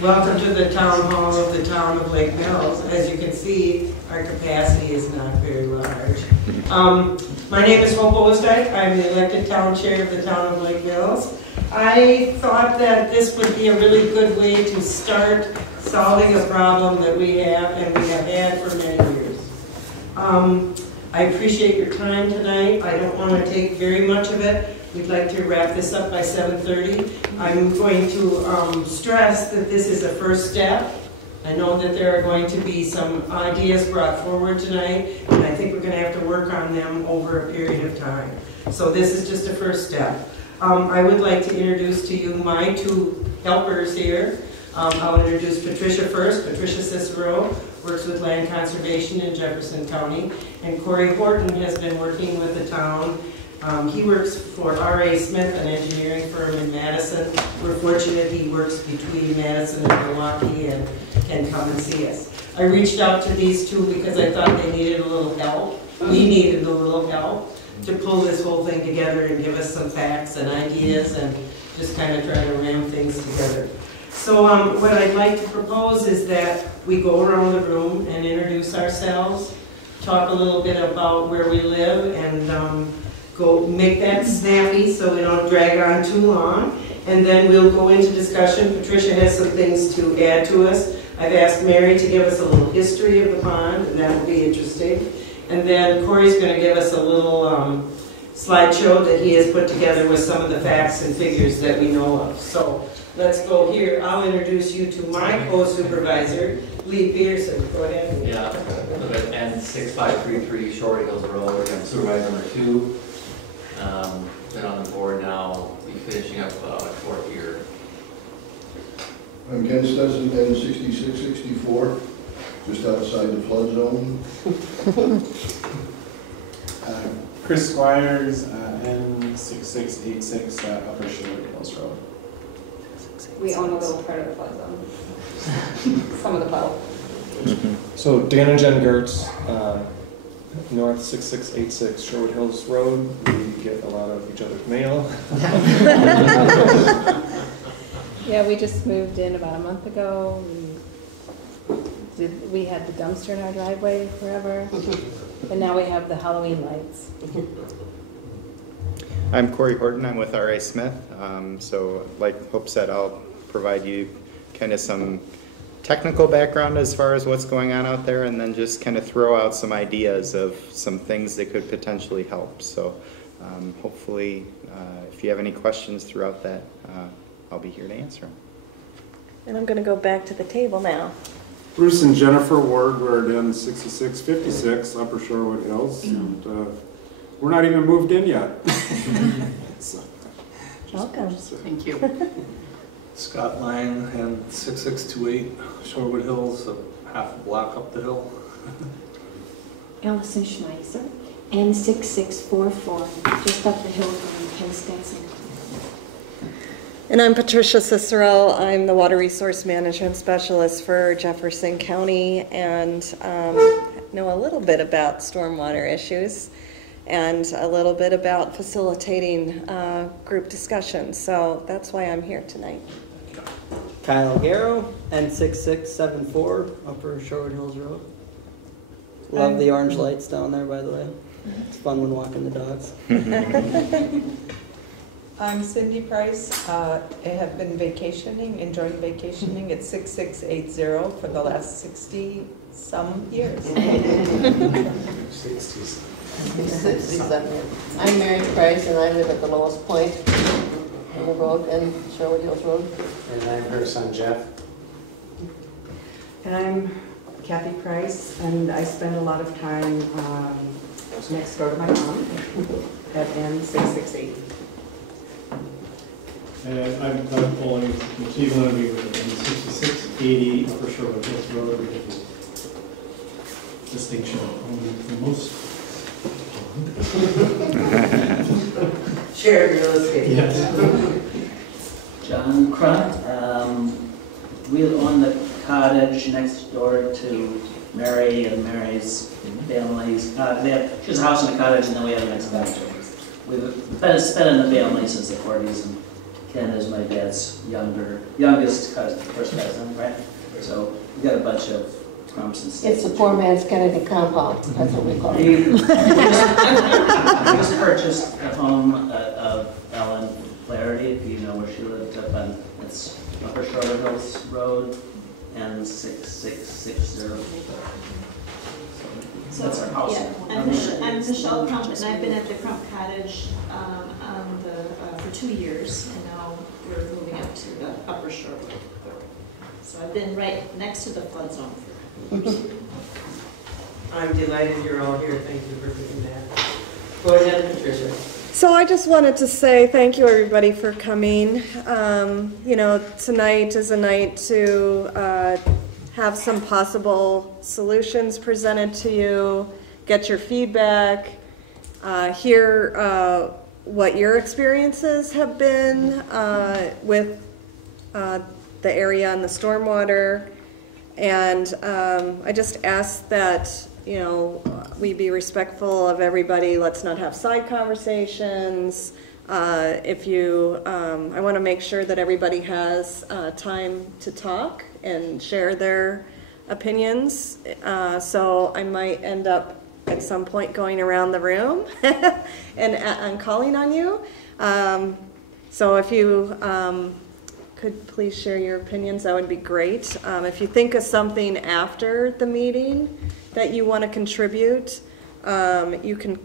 Welcome to the town hall of the town of Lake Mills. As you can see, our capacity is not very large. My name is Hope Ozdike. I'm the elected town chair of the town of Lake Mills. I thought that this would be a really good way to start solving a problem that we have and we have had for many years. I appreciate your time tonight. I don't want to take very much of it. We'd like to wrap this up by 7:30. I'm going to stress that this is a first step. I know that there are going to be some ideas brought forward tonight, and I think we're going to have to work on them over a period of time. So this is just a first step. I would like to introduce to you my two helpers here. I'll introduce Patricia first. Patricia Cicero works with land conservation in Jefferson County, and Corey Horton has been working with the town. He works for R.A. Smith, an engineering firm in Madison. We're fortunate he works between Madison and Milwaukee and can come and see us. I reached out to these two because I thought they needed a little help. We needed a little help to pull this whole thing together and give us some facts and ideas and just kind of try to ram things together. So what I'd like to propose is that we go around the room and introduce ourselves, talk a little bit about where we live, and go make that snappy so we don't drag on too long. And then we'll go into discussion. Patricia has some things to add to us. I've asked Mary to give us a little history of the pond, and that will be interesting. And then Corey's going to give us a little slideshow that he has put together with some of the facts and figures that we know of. So let's go here. I'll introduce you to my co-supervisor, Lee Peterson. Go ahead. Yeah, and 6533 Shorewood Hills Road. I'm supervisor number 2. Been on the board now, be finishing up my 4th year. I'm Ken Stetson, N6664, just outside the flood zone. Chris Squires, N6686, Upper Shorewood Hills Road. We own a little part of the flood zone. Some of the puddle. So Dan and Jen Gertz, North 6686 Shorewood Hills Road. We get a lot of each other's mail. Yeah, we just moved in about a month ago. We had the dumpster in our driveway forever, and now we have the Halloween lights. I'm Corey Horton. I'm with R.A. Smith. So like Hope said, I'll provide you kind of some technical background as far as what's going on out there, and then just kind of throw out some ideas of some things that could potentially help. So hopefully if you have any questions throughout that, I'll be here to answer them. And I'm going to go back to the table now. Bruce and Jennifer Ward, we're in 6656 Upper Shorewood Hills, and we're not even moved in yet. So, welcome. Thank you. Scott Lang and 6628 Shorewood Hills, a half a block up the hill. Allison Schmeiser, N6644, just up the hill from Ken Stetson. And I'm Patricia Cicero. I'm the Water Resource Management Specialist for Jefferson County, and know a little bit about stormwater issues and a little bit about facilitating group discussions. So that's why I'm here tonight. Kyle Garrow, N6674, Upper Shorewood Hills Road. Love the orange lights down there, by the way. It's fun when walking the dogs. I'm Cindy Price. I have been enjoying vacationing at 6680 for the last 60-some years. 60s. I'm Mary Price, and I live at the lowest point on the road, in Shorewood Hills Road. And I'm her son, Jeff. And I'm Kathy Price, and I spend a lot of time next door to my mom at N668. And I'm Pauline McKeevan. We live in 6680 Upper Shorewood Hills Road. We have the distinction of the most shared real estate. Yes. John Crunt. We own the cottage next door to Mary and Mary's families. She has a house and a cottage, and then we have an extension. We've been in the family since the 40s, and Ken is my dad's youngest cousin, first cousin, right? So we got a bunch of Trumps and stuff. It's the poor man's Kennedy compound, that's what we call it. He just purchased a home of Ellen Flaherty, if you know where she lived, up on, it's Upper Shorewood Hills Road, and 6660. So, That's our house. yeah, I'm Michelle Crump, and I've been at the Crump Cottage for 2 years, and now we're moving up to the Upper Shorewood. So I've been right next to the flood zone for years. I'm delighted you're all here. Thank you for doing that. Go ahead, Patricia. So I just wanted to say thank you, everybody, for coming. You know, tonight is a night to have some possible solutions presented to you, get your feedback, hear what your experiences have been with the area and the stormwater. And I just ask that, you know, we be respectful of everybody. Let's not have side conversations. I want to make sure that everybody has time to talk and share their opinions. So I might end up at some point going around the room and calling on you. So if you could please share your opinions, that would be great. If you think of something after the meeting that you want to contribute, you can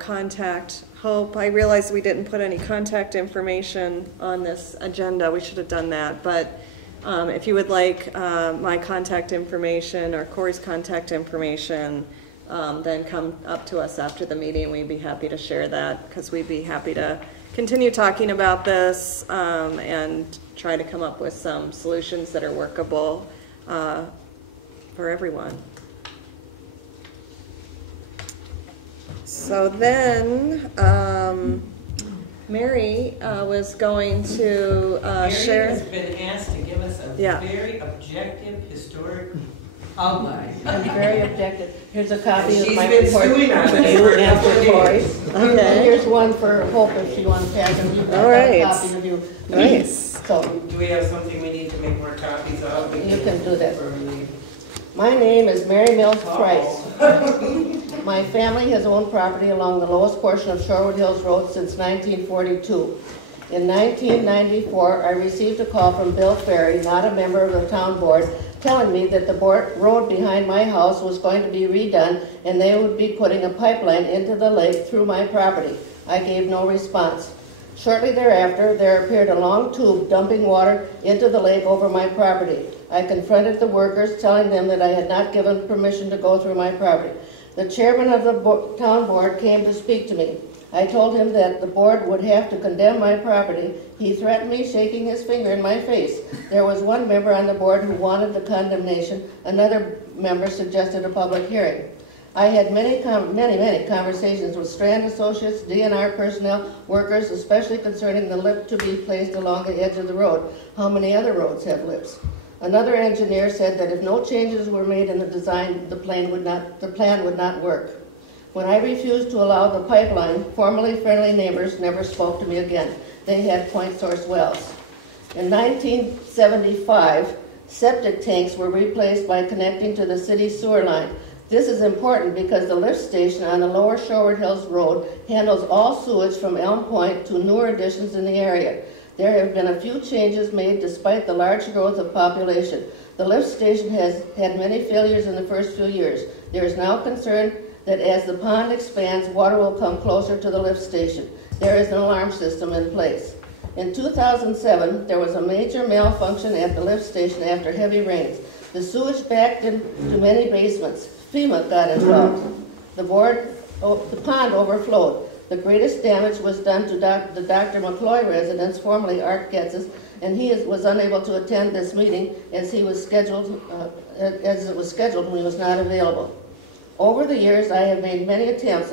contact Hope. I realize we didn't put any contact information on this agenda. We should have done that. But if you would like my contact information or Corey's contact information, then come up to us after the meeting. We'd be happy to share that, because we'd be happy to continue talking about this and try to come up with some solutions that are workable for everyone. So then, Mary was going to share. Mary has been asked to give us a very objective, historic outline. I'm very objective. Here's a copy of my She's been report suing on for this you for a and couple for of Corey. days. Okay. And here's one for Hope if you want to pass it. You've got All right. a copy of you. Nice. So Do we have something we need to make more copies of? you can do that. My name is Mary Mills Price. My family has owned property along the lowest portion of Shorewood Hills Road since 1942. In 1994, I received a call from Bill Ferry, not a member of the town board, telling me that the road behind my house was going to be redone and they would be putting a pipeline into the lake through my property. I gave no response. Shortly thereafter, there appeared a long tube dumping water into the lake over my property. I confronted the workers, telling them that I had not given permission to go through my property. The chairman of the town board came to speak to me. I told him that the board would have to condemn my property. He threatened me, shaking his finger in my face. There was one member on the board who wanted the condemnation. Another member suggested a public hearing. I had many conversations with Strand Associates, DNR personnel, workers, especially concerning the lip to be placed along the edge of the road. How many other roads have lips? Another engineer said that if no changes were made in the design, the plan would not work. When I refused to allow the pipeline, formerly friendly neighbors never spoke to me again. They had point source wells. In 1975, septic tanks were replaced by connecting to the city sewer line. This is important because the lift station on the lower Shorewood Hills Road handles all sewage from Elm Point to newer additions in the area. There have been a few changes made despite the large growth of population. The lift station has had many failures in the first few years. There is now concern that as the pond expands, water will come closer to the lift station. There is an alarm system in place. In 2007, there was a major malfunction at the lift station after heavy rains. The sewage backed into many basements. FEMA got involved. The pond overflowed. The greatest damage was done to the Dr. McCloy residence, formerly Art Getz's, and he was unable to attend this meeting as it was scheduled when he was not available. Over the years, I have made many attempts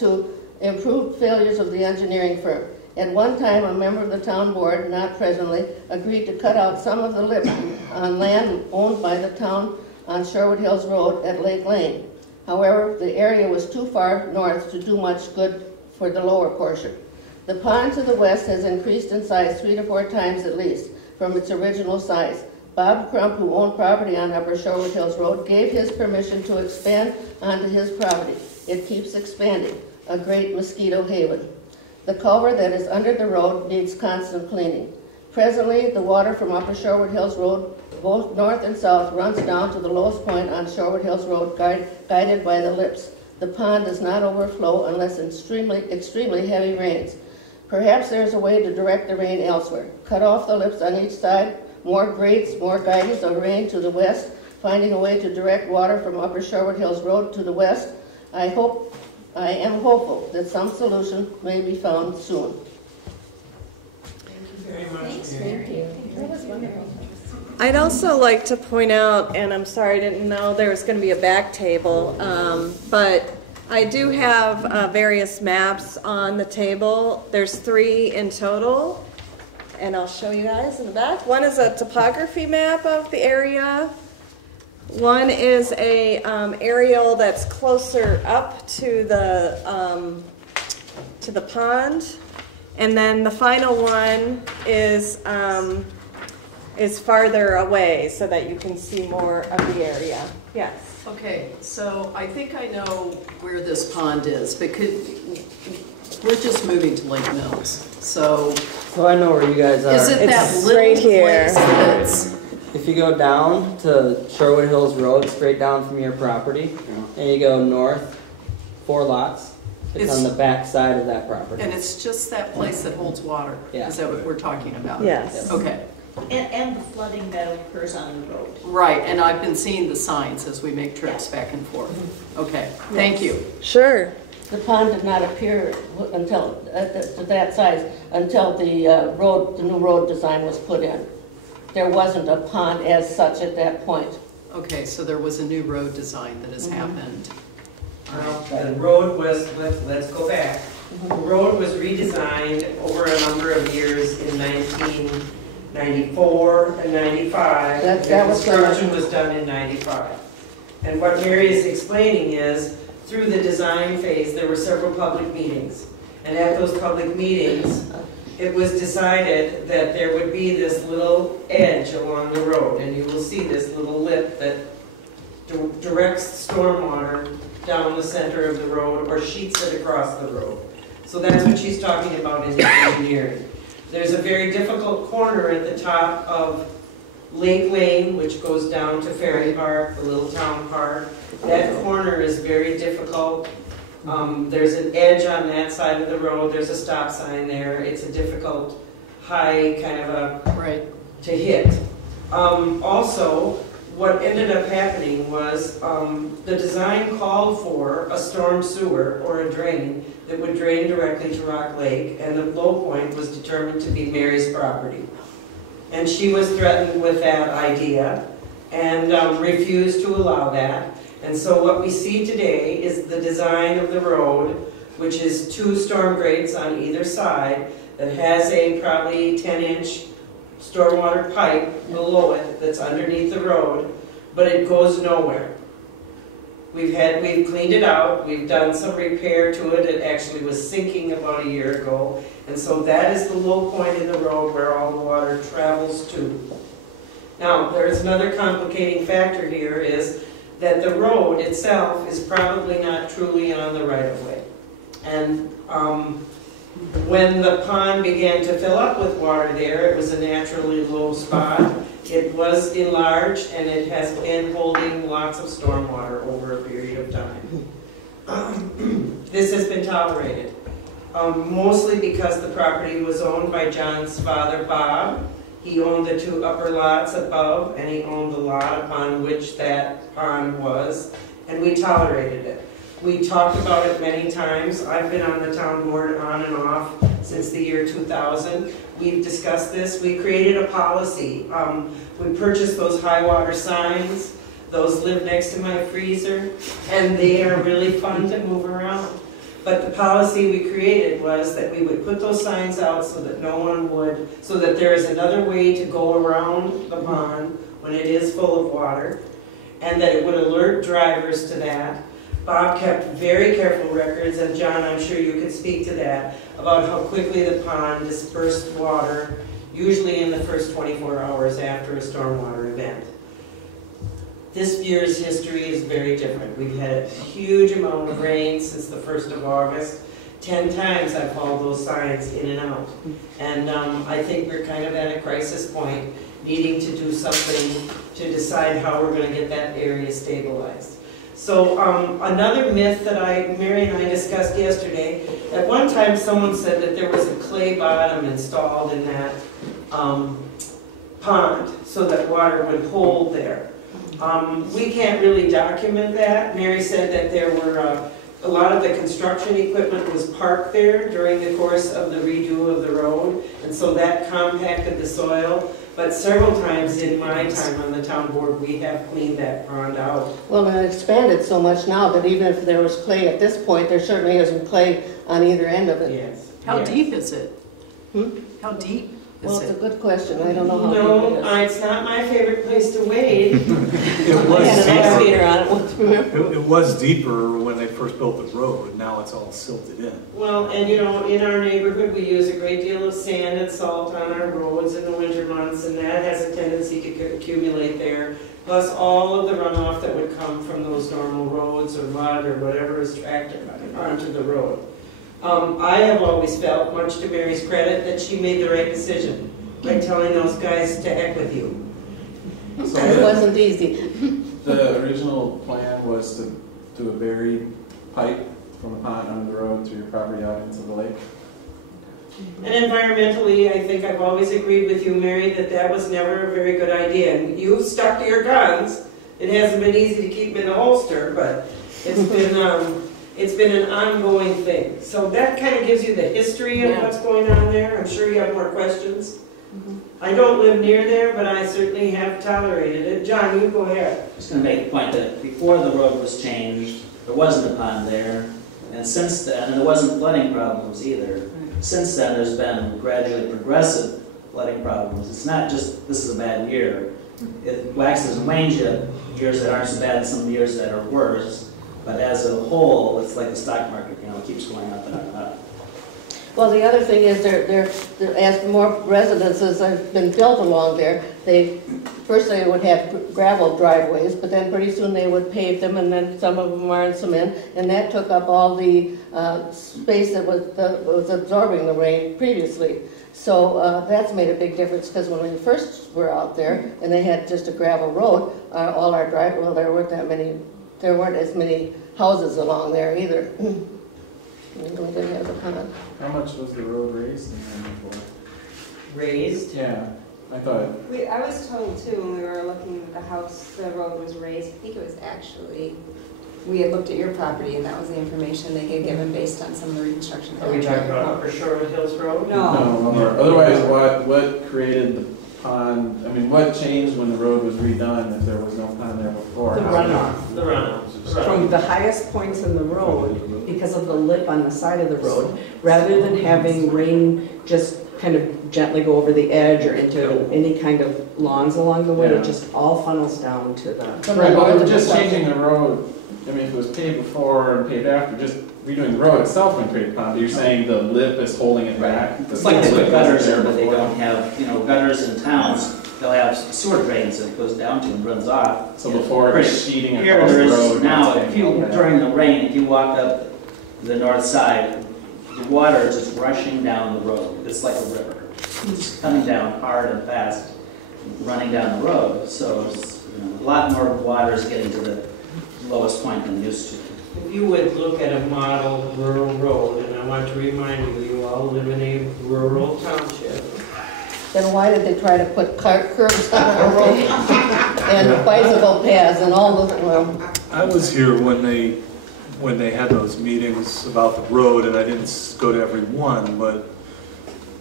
to improve failures of the engineering firm. At one time, a member of the town board, not presently, agreed to cut out some of the lip on land owned by the town on Shorewood Hills Road at Lake Lane. However, the area was too far north to do much good for the lower portion. The The pond to the west has increased in size 3 to 4 times at least from its original size. Bob Crump, who owned property on Upper Shorewood Hills Road, gave his permission to expand onto his property. It keeps expanding, a great mosquito haven. The culvert that is under the road needs constant cleaning. Presently, the water from Upper Shorewood Hills Road, both north and south, runs down to the lowest point on Shorewood Hills Road, guided by the lips. The pond does not overflow unless extremely heavy rains. Perhaps there is a way to direct the rain elsewhere. Cut off the lips on each side, more grates, more guidance of rain to the west, finding a way to direct water from Upper Shorewood Hills Road to the west. I am hopeful that some solution may be found soon. Thank you very much. Thank you. That was wonderful. I'd also like to point out, and I'm sorry I didn't know there was going to be a back table, but I do have various maps on the table. There's 3 in total, and I'll show you guys in the back. One is a topography map of the area. One is a aerial that's closer up to the pond, and then the final one is farther away so that you can see more of the area. Yes. Okay, so I think I know where this pond is, but we're just moving to Lake Mills, so. So I know where you guys are. Is it that little right here. place that's? If you go down to Shorewood Hills Road, straight down from your property, and you go north 4 lots, it's on the back side of that property. And it's just that place that holds water? Yeah. Is that what we're talking about? Yes. Okay. And the flooding that occurs on the road. Right, and I've been seeing the signs as we make trips back and forth. Okay, thank you. Sure. The pond did not appear until to that size until the new road design was put in. There wasn't a pond as such at that point. Okay, so there was a new road design that has happened. The road was, let's go back. The road was redesigned over a number of years in 1994 and 95. That was construction was done in 95. And what Mary is explaining is, through the design phase, there were several public meetings. And at those public meetings, it was decided that there would be this little edge along the road, and you will see this little lip that directs stormwater down the center of the road or sheets it across the road. So that's what she's talking about in the engineering. There's a very difficult corner at the top of Lake Lane, which goes down to Ferry Park, the little town park. That corner is very difficult. There's an edge on that side of the road. There's a stop sign there. It's a difficult, high kind of a to hit. Also, what ended up happening was the design called for a storm sewer or a drain that would drain directly to Rock Lake, and the low point was determined to be Mary's property. And she was threatened with that idea and refused to allow that. And so what we see today is the design of the road, which is 2 storm grates on either side that has a probably 10-inch stormwater pipe below it that's underneath the road, but it goes nowhere. We've cleaned it out, we've done some repair to it. It actually was sinking about a year ago. And so that is the low point in the road where all the water travels to. Now, there's another complicating factor here is that the road itself is probably not truly on the right-of-way. And when the pond began to fill up with water there, it was a naturally low spot. It was enlarged, and it has been holding lots of stormwater over a period of time. This has been tolerated, mostly because the property was owned by John's father, Bob. He owned the 2 upper lots above, and he owned the lot upon which that pond was, and we tolerated it. We talked about it many times. I've been on the town board on and off since the year 2000. We've discussed this. We created a policy. We purchased those high water signs. Those live next to my freezer, and they are really fun to move around. But the policy we created was that we would put those signs out so that no one would, so that there is another way to go around the pond when it is full of water, and that it would alert drivers to that. Bob kept very careful records, and John, I'm sure you could speak to that, about how quickly the pond dispersed water, usually in the first 24 hours after a stormwater event. This year's history is very different. We've had a huge amount of rain since the 1st of August. 10 times I've hauled those signs in and out. And I think we're kind of at a crisis point, needing to do something to decide how we're going to get that area stabilized. So another myth that Mary and I discussed yesterday, at one time someone said that there was a clay bottom installed in that pond so that water would hold there. We can't really document that. Mary said that there were a lot of the construction equipment was parked there during the course of the redo of the road, and so that compacted the soil. But several times in my time on the town board, we have cleaned that pond out. Well, and it expanded so much now that even if there was clay at this point, there certainly isn't clay on either end of it. Yes. How deep is it? How deep is Well, it? it's a good question. I don't know how No, deep it is. it's not my favorite place to wade. It I had an ice skater on it once, remember? It was deeper when they first built the road, now it's all silted in. Well, and you know, in our neighborhood, we use a great deal of sand and salt on our roads in the winter months, and that has a tendency to accumulate there. Plus all of the runoff that would come from those normal roads or mud or whatever is tracked onto the road. I have always felt, much to Mary's credit, that she made the right decision by telling those guys to heck with you. So it wasn't easy. The original plan was to do a buried pipe from the pond under the road to your property out into the lake. And environmentally, I think I've always agreed with you, Mary, that that was never a very good idea. And you've stuck to your guns. It hasn't been easy to keep them in the holster, but it's been an ongoing thing. So that kind of gives you the history of what's going on there. I'm sure you have more questions. I don't live near there, but I certainly have tolerated it. John, you go ahead. I'm just going to make the point that before the road was changed, there wasn't a pond there, and since then, and there wasn't flooding problems either. Since then, there's been gradually progressive flooding problems. It's not just, this is a bad year. It waxes and wanes. You have years that aren't so bad and some years that are worse. But as a whole, it's like the stock market, you know, it keeps going up and up and up. Well, the other thing is, as more residences have been built along there, first they would have gravel driveways, but then pretty soon they would pave them, and then some of them are in cement, and that took up all the space that was absorbing the rain previously. So that's made a big difference, because when we first were out there, and they had just a gravel road, all our well, there weren't as many houses along there either. We didn't have the pond. How much was the road raised in there before? Raised? Yeah, I thought. I was told too, when we were looking at the house, the road was raised. I think it was actually, we had looked at your property and that was the information they had given based on some of the reconstruction. Are we talking about Upper Shorewood Hills Road? No. Otherwise, what created the pond? I mean, what changed when the road was redone if there was no pond there before? The runoff. The runoff. From the highest points in the road, because of the lip on the side of the road, rather than having rain just kind of gently go over the edge or into any kind of lawns along the way, it just all funnels down to the... Right, but if just changing the road, I mean, if it was paved before and paved after, just redoing the road itself would create a pond, but you're saying the lip is holding it back? It's like they put gutters there, but they don't have, you know, gutters in towns. They'll have sewer drains that it goes down to and runs off. So before it's sheeting here, across the road. now, during the rain, if you walk up the north side, the water is just rushing down the road. It's like a river. It's coming down hard and fast, running down the road. So it's, you know, a lot more water is getting to the lowest point than it used to. If you would look at a model rural road, and I want to remind you, you all live in a rural township. Then why did they try to put curbs on our road and bicycle paths and all those? I was here when they had those meetings about the road, and I didn't go to every one, but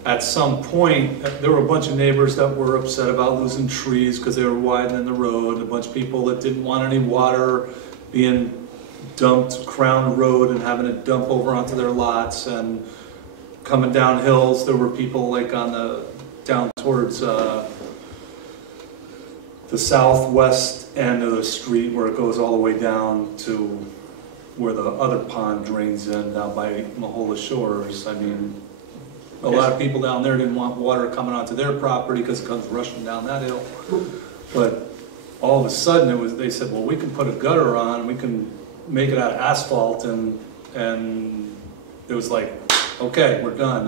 at some point, there were a bunch of neighbors that were upset about losing trees because they were widening the road, a bunch of people that didn't want any water being dumped Crown Road and having it dump over onto their lots, and coming down hills, there were people like on the down towards the southwest end of the street where it goes all the way down to where the other pond drains in down by Mahola Shores. I mean, a lot of people down there didn't want water coming onto their property because it comes rushing down that hill. But all of a sudden they said, well, we can put a gutter on, we can make it out of asphalt, and it was like, okay, we're done,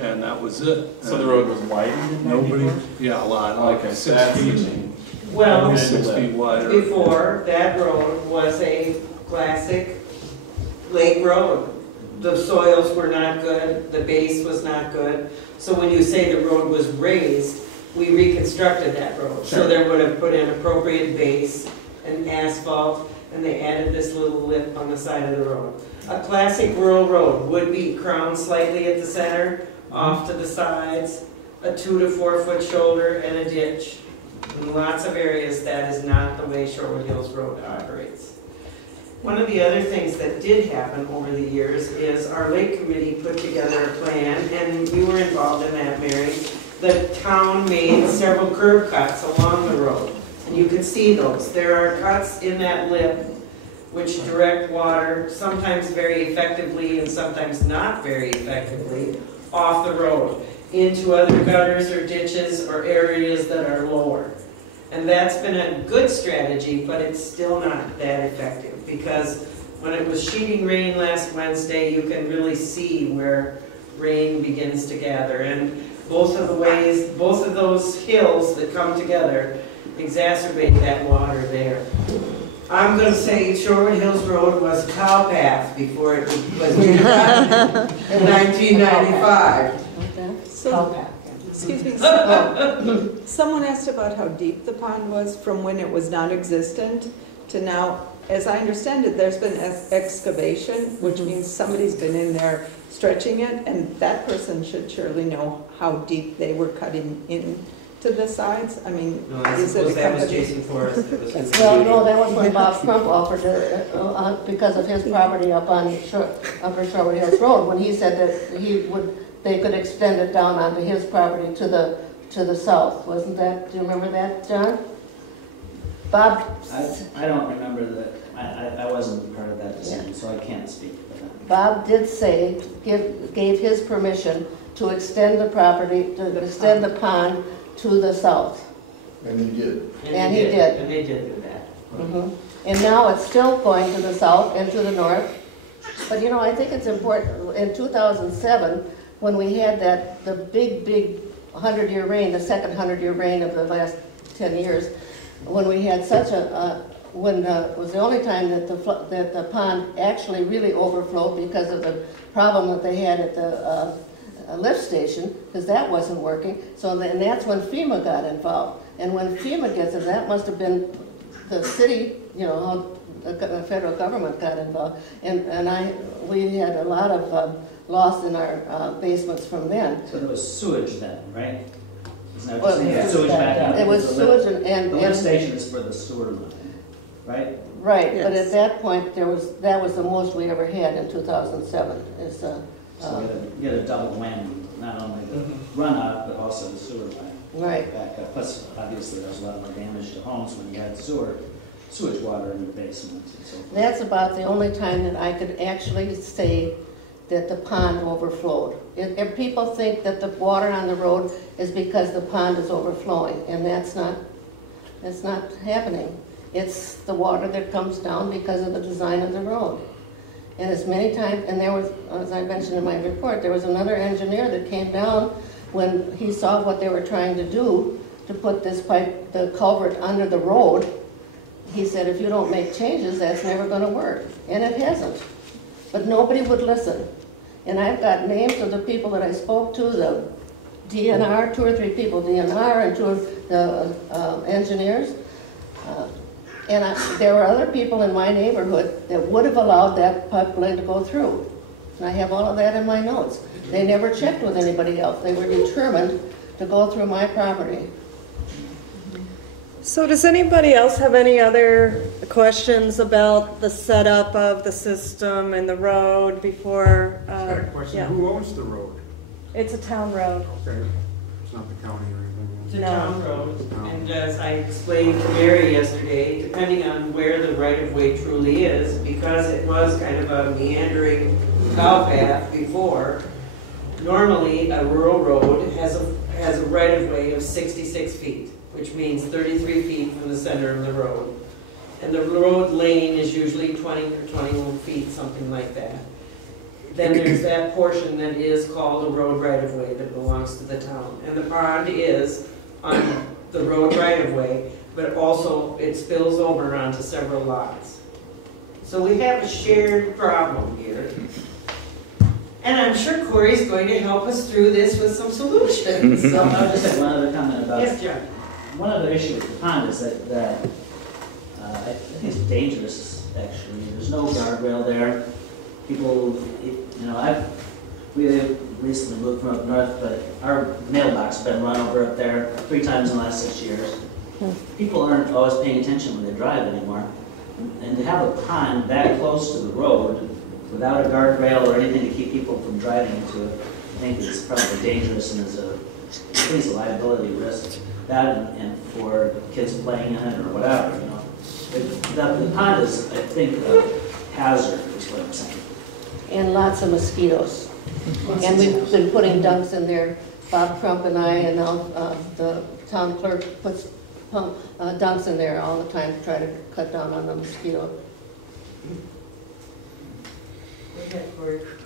and that was it. So the road was widened? Nobody, yeah, a lot, like Okay, 6 feet. Well, At least 6 feet wider. before, that road was a classic lake road. The soils were not good, the base was not good. So when you say the road was raised, we reconstructed that road. So Sure. they would have put in appropriate base and asphalt, and they added this little lip on the side of the road. A classic rural road would be crowned slightly at the center, off to the sides, a 2 to 4 foot shoulder, and a ditch. In lots of areas, that is not the way Shorewood Hills Road operates. One of the other things that did happen over the years is our lake committee put together a plan, and you were involved in that, Mary. The town made several curb cuts along the road, and you can see those. There are cuts in that lip which direct water, sometimes very effectively and sometimes not very effectively, off the road into other gutters or ditches or areas that are lower. And that's been a good strategy, but it's still not that effective, because when it was sheeting rain last Wednesday, you can really see where rain begins to gather. And both of those hills that come together exacerbate that water there. I'm going to say Shorewood Hills Road was a cow path before it was redone in 1995. So, excuse me, someone asked about how deep the pond was from when it was non-existent to now. As I understand it, there's been excavation, which means somebody's been in there stretching it, and that person should surely know how deep they were cutting in to the sides. I mean, No, I is it suppose a that was company? Jason Forrest. Well, no, that was when Bob Crump offered it, because of his property up on Upper Shorewood Hills Road, when he said that they could extend it down onto his property to the south. Wasn't that, do you remember that, John? Bob? I don't remember that. I wasn't part of that decision, so I can't speak for that. Bob did say, gave his permission to extend the property, to extend the pond to the south. And he did. And he did. And they did do that. Mhm. And now it's still going to the south and to the north. But you know, I think it's important, in 2007, when we had the big 100-year rain, the second 100-year rain of the last 10 years, when we had such it was the only time that the pond actually really overflowed because of the problem that they had at the lift station, because that wasn't working. So then that's when FEMA got involved. And when FEMA gets it, that must have been the city, you know, how the federal government got involved. And we had a lot of loss in our basements from then. So there was sewage then, right? Isn't that Well, what you're yeah. saying? Sewage back out. It was The sewage lift- and The lift station is for the sewer line, right? Right, but Yes. at that point, that was the most we ever had in 2007. So you get a double whammy, not only the runoff, but also the sewer line. Right. Back up. Plus, obviously, there's a lot more damage to homes when you had sewage water in your basement and so forth. That's about the only time that I could actually say that the pond overflowed. If people think that the water on the road is because the pond is overflowing, and that's not happening. It's the water that comes down because of the design of the road. And as many times, and there was, as I mentioned in my report, there was another engineer that came down when he saw what they were trying to do to put this pipe, the culvert under the road. He said, if you don't make changes, that's never going to work. And it hasn't. But nobody would listen. And I've got names of the people that I spoke to, the DNR, 2 or 3 people, DNR, and 2 of the engineers. There were other people in my neighborhood that would have allowed that pipeline to go through. And I have all of that in my notes. They never checked with anybody else. They were determined to go through my property. So does anybody else have any other questions about the setup of the system and the road before? I got a question. Yeah. Who owns the road? It's a town road. Okay, it's not the county or anything. It's a town road, and as I explained to Mary yesterday, depending on where the right-of-way truly is, because it was kind of a meandering cow path before, normally a rural road has a right-of-way of 66 feet, which means 33 feet from the center of the road. And the road lane is usually 20 or 21 feet, something like that. Then there's that portion that is called a road right-of-way that belongs to the town. And the pond is on the road right-of-way, but also it spills over onto several lots. So we have a shared problem here. And I'm sure Corey's going to help us through this with some solutions. So, I'll just have one other comment about. Yes, John. One other issue with the pond is that I think it's dangerous, actually. There's no guardrail there. People, we recently moved from up north, but our mailbox has been run over up there 3 times in the last 6 years. People aren't always paying attention when they drive anymore. And to have a pond that close to the road without a guardrail or anything to keep people from driving into it, I think it's probably dangerous and is a liability risk. That and for kids playing in it or whatever, you know. The pond is, I think, a hazard, is what I'm saying. And lots of mosquitoes. And we've been putting dunks in there, Bob Crump and I, and now the town clerk puts dunks in there all the time to try to cut down on the mosquito.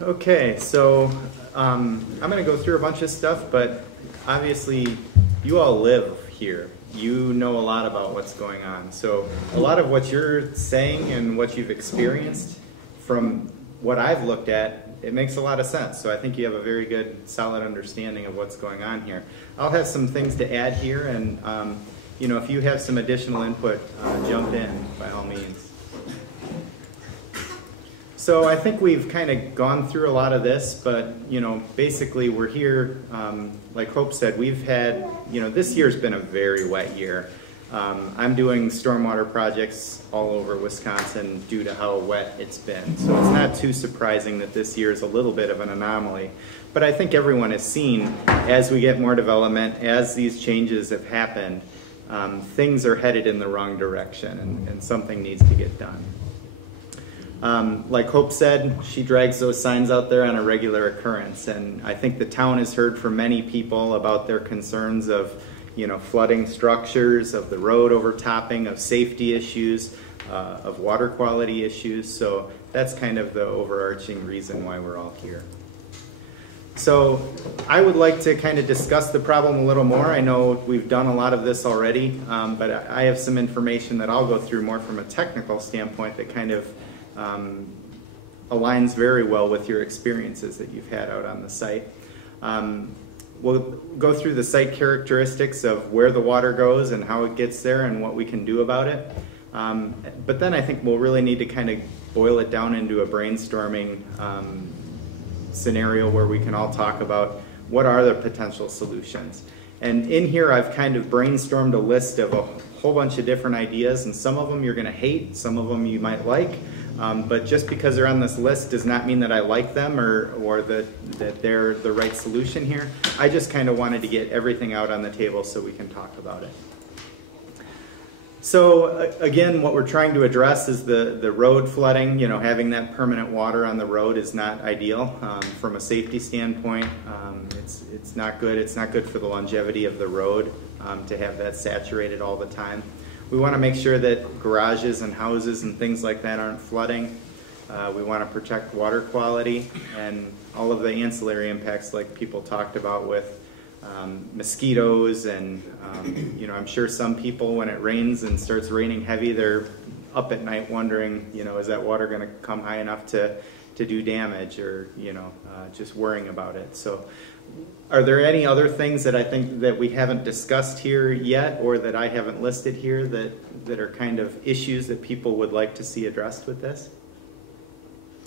Okay, so I'm going to go through a bunch of stuff, but obviously you all live here. You know a lot about what's going on. So a lot of what you're saying and what you've experienced from what I've looked at, it makes a lot of sense. So I think you have a very good, solid understanding of what's going on here. I'll have some things to add here, and if you have some additional input, jump in by all means. So I think we've kind of gone through a lot of this, but basically we're here, like Hope said, we've had, this year's been a very wet year. I'm doing stormwater projects all over Wisconsin due to how wet it's been. So it's not too surprising that this year is a little bit of an anomaly. But I think everyone has seen, as we get more development, as these changes have happened, things are headed in the wrong direction, and something needs to get done. Like Hope said, she drags those signs out there on a regular occurrence, and I think the town has heard from many people about their concerns of flooding structures, of the road overtopping, of safety issues, of water quality issues. So that's kind of the overarching reason why we're all here. So I would like to kind of discuss the problem a little more. I know we've done a lot of this already, but I have some information that I'll go through more from a technical standpoint that kind of aligns very well with your experiences that you've had out on the site. We'll go through the site characteristics of where the water goes and how it gets there and what we can do about it. But then I think we'll really need to kind of boil it down into a brainstorming scenario where we can all talk about what are the potential solutions. And in here I've kind of brainstormed a list of a whole bunch of different ideas, and some of them you're going to hate, some of them you might like. But just because they're on this list does not mean that I like them or that they're the right solution here. I just kind of wanted to get everything out on the table so we can talk about it. So again, what we're trying to address is the road flooding. Having that permanent water on the road is not ideal from a safety standpoint. It's not good. It's not good for the longevity of the road to have that saturated all the time. We want to make sure that garages and houses and things like that aren't flooding. We want to protect water quality and all of the ancillary impacts like people talked about with mosquitoes and I'm sure some people, when it rains and starts raining heavy, they're up at night wondering, is that water going to come high enough to do damage, or just worrying about it. So are there any other things that I think that we haven't discussed here yet, or that I haven't listed here that are kind of issues that people would like to see addressed with this?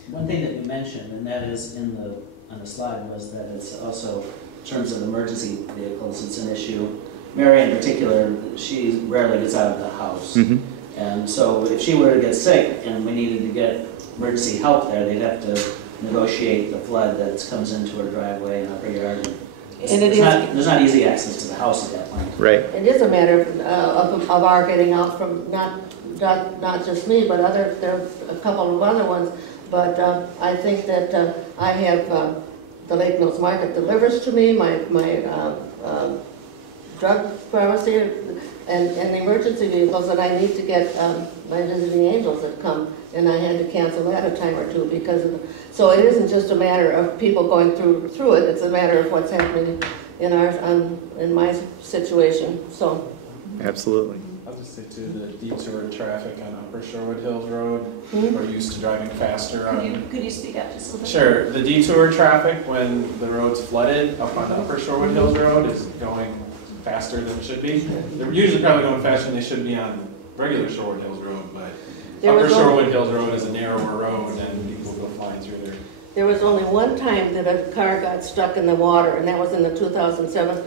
One thing that you mentioned, and that is on the slide, was that it's also, in terms of emergency vehicles, it's an issue. Mary in particular, she rarely gets out of the house. Mm-hmm. And so if she were to get sick and we needed to get emergency help there, they'd have to negotiate the flood that comes into her driveway and up her yard. And it is, there's not easy access to the house at that point. Right. it is a matter of our getting out from, not just me, but there are a couple of other ones. But I think that I have, the Lake Mills Market delivers to me, my drug pharmacy, and the emergency vehicles, and I need to get my visiting angels that come, and I had to cancel that a time or two because of the, so it isn't just a matter of people going through it, it's a matter of what's happening in in my situation, so. Absolutely. I'll just say too, the detour traffic on Upper Shorewood Hills Road, Hmm? we're used to driving faster on. Could you speak up just a little bit? Sure, the detour traffic when the road's flooded up on Upper Shorewood Hills Road is going faster than it should be. They're usually probably going faster than they should be on regular Shorewood Hills Road, but Upper Shorewood Hills Road is a narrower road and people go flying through there. There was only one time that a car got stuck in the water, and that was in the 2007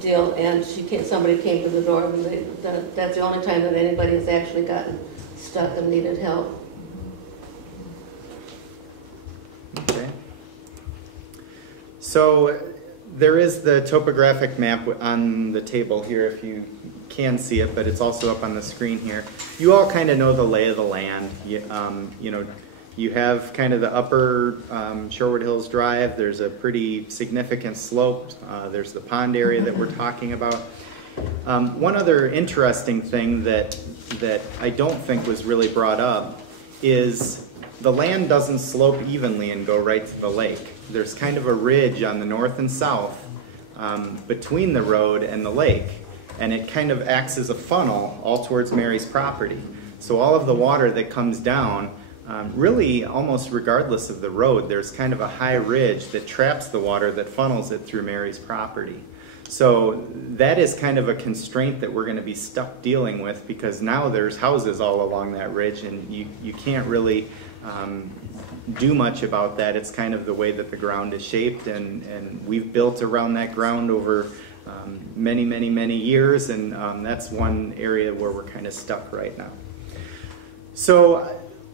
deal, and somebody came to the door, and that's the only time that anybody has actually gotten stuck and needed help. Okay. So there is the topographic map on the table here if you can see it, but it's also up on the screen here. You all kind of know the lay of the land. You know, you have kind of the upper Shorewood Hills Drive. There's a pretty significant slope. There's the pond area that we're talking about. One other interesting thing that I don't think was really brought up is the land doesn't slope evenly and go right to the lake. There's kind of a ridge on the north and south between the road and the lake, and it kind of acts as a funnel all towards Mary's property. So all of the water that comes down, really almost regardless of the road, there's kind of a high ridge that traps the water that funnels it through Mary's property. So that is kind of a constraint that we're going to be stuck dealing with, because now there's houses all along that ridge and you can't really do much about that. It's kind of the way that the ground is shaped, and we've built around that ground over many years, and that's one area where we're kind of stuck right now. So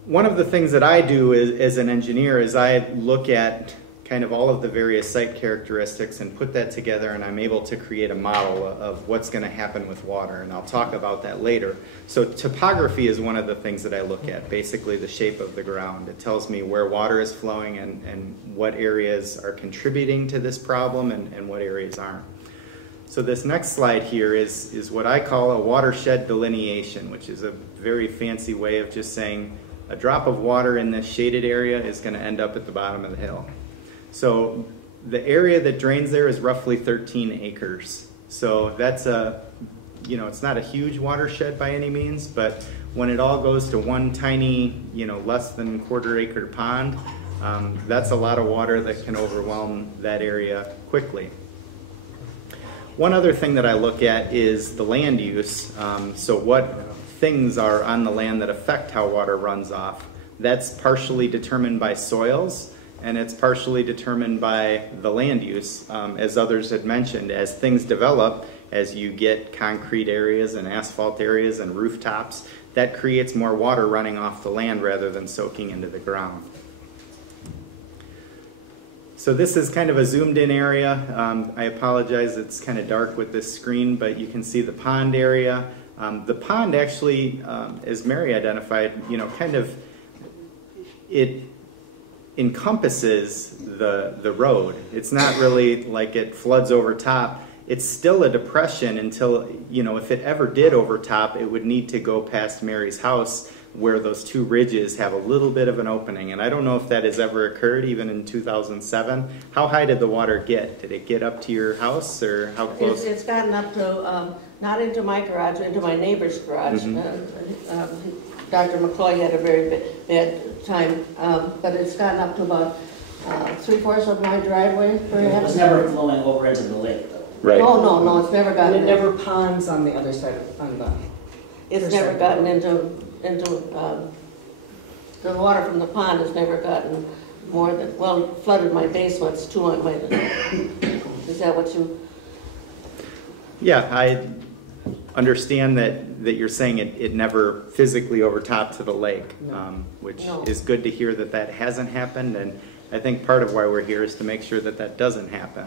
one of the things that I do as an engineer is I look at kind of all of the various site characteristics and put that together, and I'm able to create a model of what's going to happen with water, and I'll talk about that later. So topography is one of the things that I look at, basically the shape of the ground. It tells me where water is flowing and what areas are contributing to this problem and what areas aren't. So this next slide here is what I call a watershed delineation, which is a very fancy way of just saying a drop of water in this shaded area is going to end up at the bottom of the hill. So the area that drains there is roughly 13 acres. So that's it's not a huge watershed by any means, but when it all goes to one tiny, less than quarter-acre pond, that's a lot of water that can overwhelm that area quickly. One other thing that I look at is the land use. So what things are on the land that affect how water runs off. That's partially determined by soils, and it's partially determined by the land use, as others had mentioned. As things develop, as you get concrete areas and asphalt areas and rooftops, that creates more water running off the land rather than soaking into the ground. So this is kind of a zoomed in area. I apologize, it's kind of dark with this screen, but you can see the pond area. The pond actually, as Mary identified, it encompasses the road. It's not really like it floods over top. It's still a depression until, if it ever did overtop, it would need to go past Mary's house, where those two ridges have a little bit of an opening. And I don't know if that has ever occurred, even in 2007. How high did the water get? Did it get up to your house, or how close? It's gotten up to, not into my garage, into my neighbor's garage. Dr. McCloy had a very bad time, but it's gotten up to about 3/4 of my driveway, perhaps. It was never flowing over into the lake, though. Right. No, it's never gotten. And it never ponds on the other side on the. It's never gotten into the water from the pond has never gotten more than, flooded my basements too. Is that what you? Yeah, I understand that you're saying it never physically overtopped to the lake, which is good to hear that hasn't happened. I think part of why we're here is to make sure that that doesn't happen.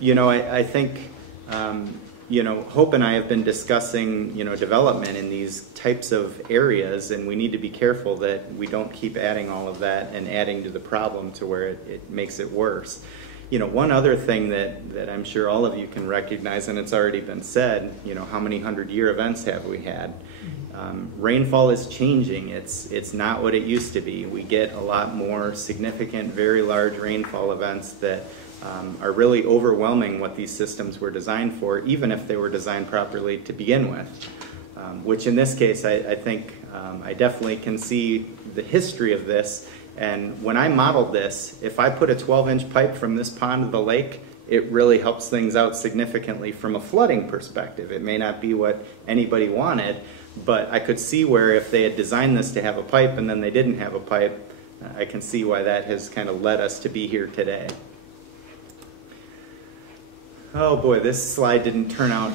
You know, I think, you know, Hope and I have been discussing, you know, development in these types of areas, and we need to be careful that we don't keep adding all of that and adding to the problem to where it makes it worse. You know, one other thing that I'm sure all of you can recognize, and it's already been said, you know, how many 100-year events have we had? Rainfall is changing. It's not what it used to be. We get a lot more significant, very large rainfall events that are really overwhelming what these systems were designed for, even if they were designed properly to begin with. Which in this case, I think I definitely can see the history of this. And when I modeled this, if I put a 12-inch pipe from this pond to the lake, it really helps things out significantly from a flooding perspective. It may not be what anybody wanted, but I could see where if they had designed this to have a pipe and then they didn't have a pipe, I can see why that has kind of led us to be here today. Oh boy, this slide didn't turn out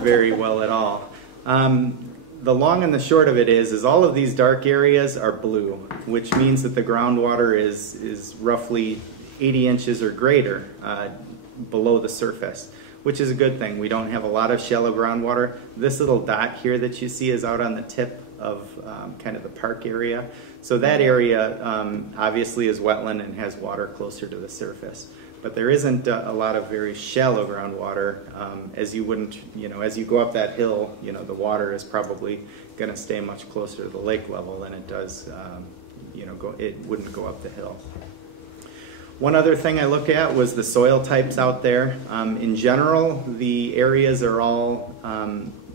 very well at all. The long and the short of it is all of these dark areas are blue, which means that the groundwater is roughly 80 inches or greater below the surface, which is a good thing. We don't have a lot of shallow groundwater. This little dot here that you see is out on the tip of kind of the park area. So that area obviously is wetland and has water closer to the surface. But there isn't a lot of very shallow groundwater, as you wouldn't, you know, as you go up that hill, you know, the water is probably going to stay much closer to the lake level than it does, you know, it wouldn't go up the hill. One other thing I looked at was the soil types out there. In general, the areas are all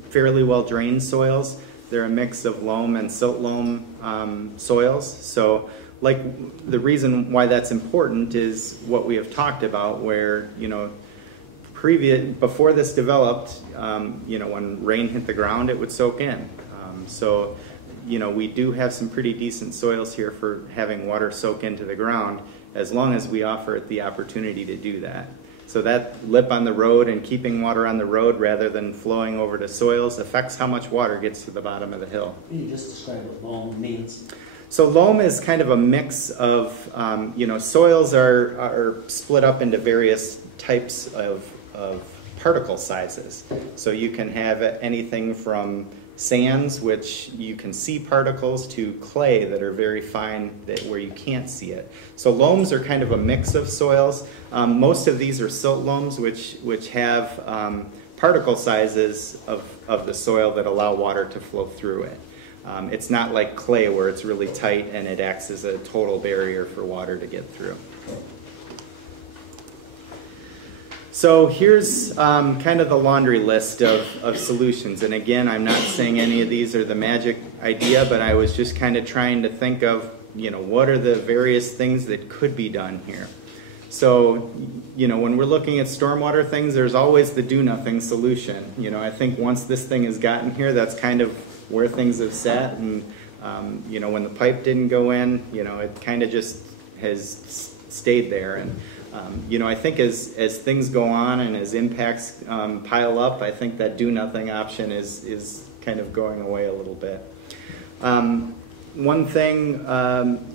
fairly well drained soils. They're a mix of loam and silt loam soils. So, like, the reason why that's important is what we have talked about, where, you know, before this developed, you know, when rain hit the ground, it would soak in. So, you know, we do have some pretty decent soils here for having water soak into the ground, as long as we offer it the opportunity to do that. So that lip on the road and keeping water on the road rather than flowing over to soils affects how much water gets to the bottom of the hill. Can you just describe what loam means? So loam is kind of a mix of, you know, soils are split up into various types of particle sizes. So you can have anything from sands, which you can see particles, to clay that are very fine, where you can't see it. So loams are kind of a mix of soils. Most of these are silt loams, which have particle sizes of the soil that allow water to flow through it. It's not like clay where it's really tight and it acts as a total barrier for water to get through. So here's kind of the laundry list of solutions. And again, I'm not saying any of these are the magic idea, but I was just kind of trying to think of, you know, what are the various things that could be done here. So, you know, when we're looking at stormwater things, there's always the do-nothing solution. You know, I think once this thing has gotten here, that's kind of where things have sat. And, you know, when the pipe didn't go in, you know, it kind of just has stayed there. And, you know, I think as things go on and as impacts pile up, I think that do-nothing option is kind of going away a little bit. One thing,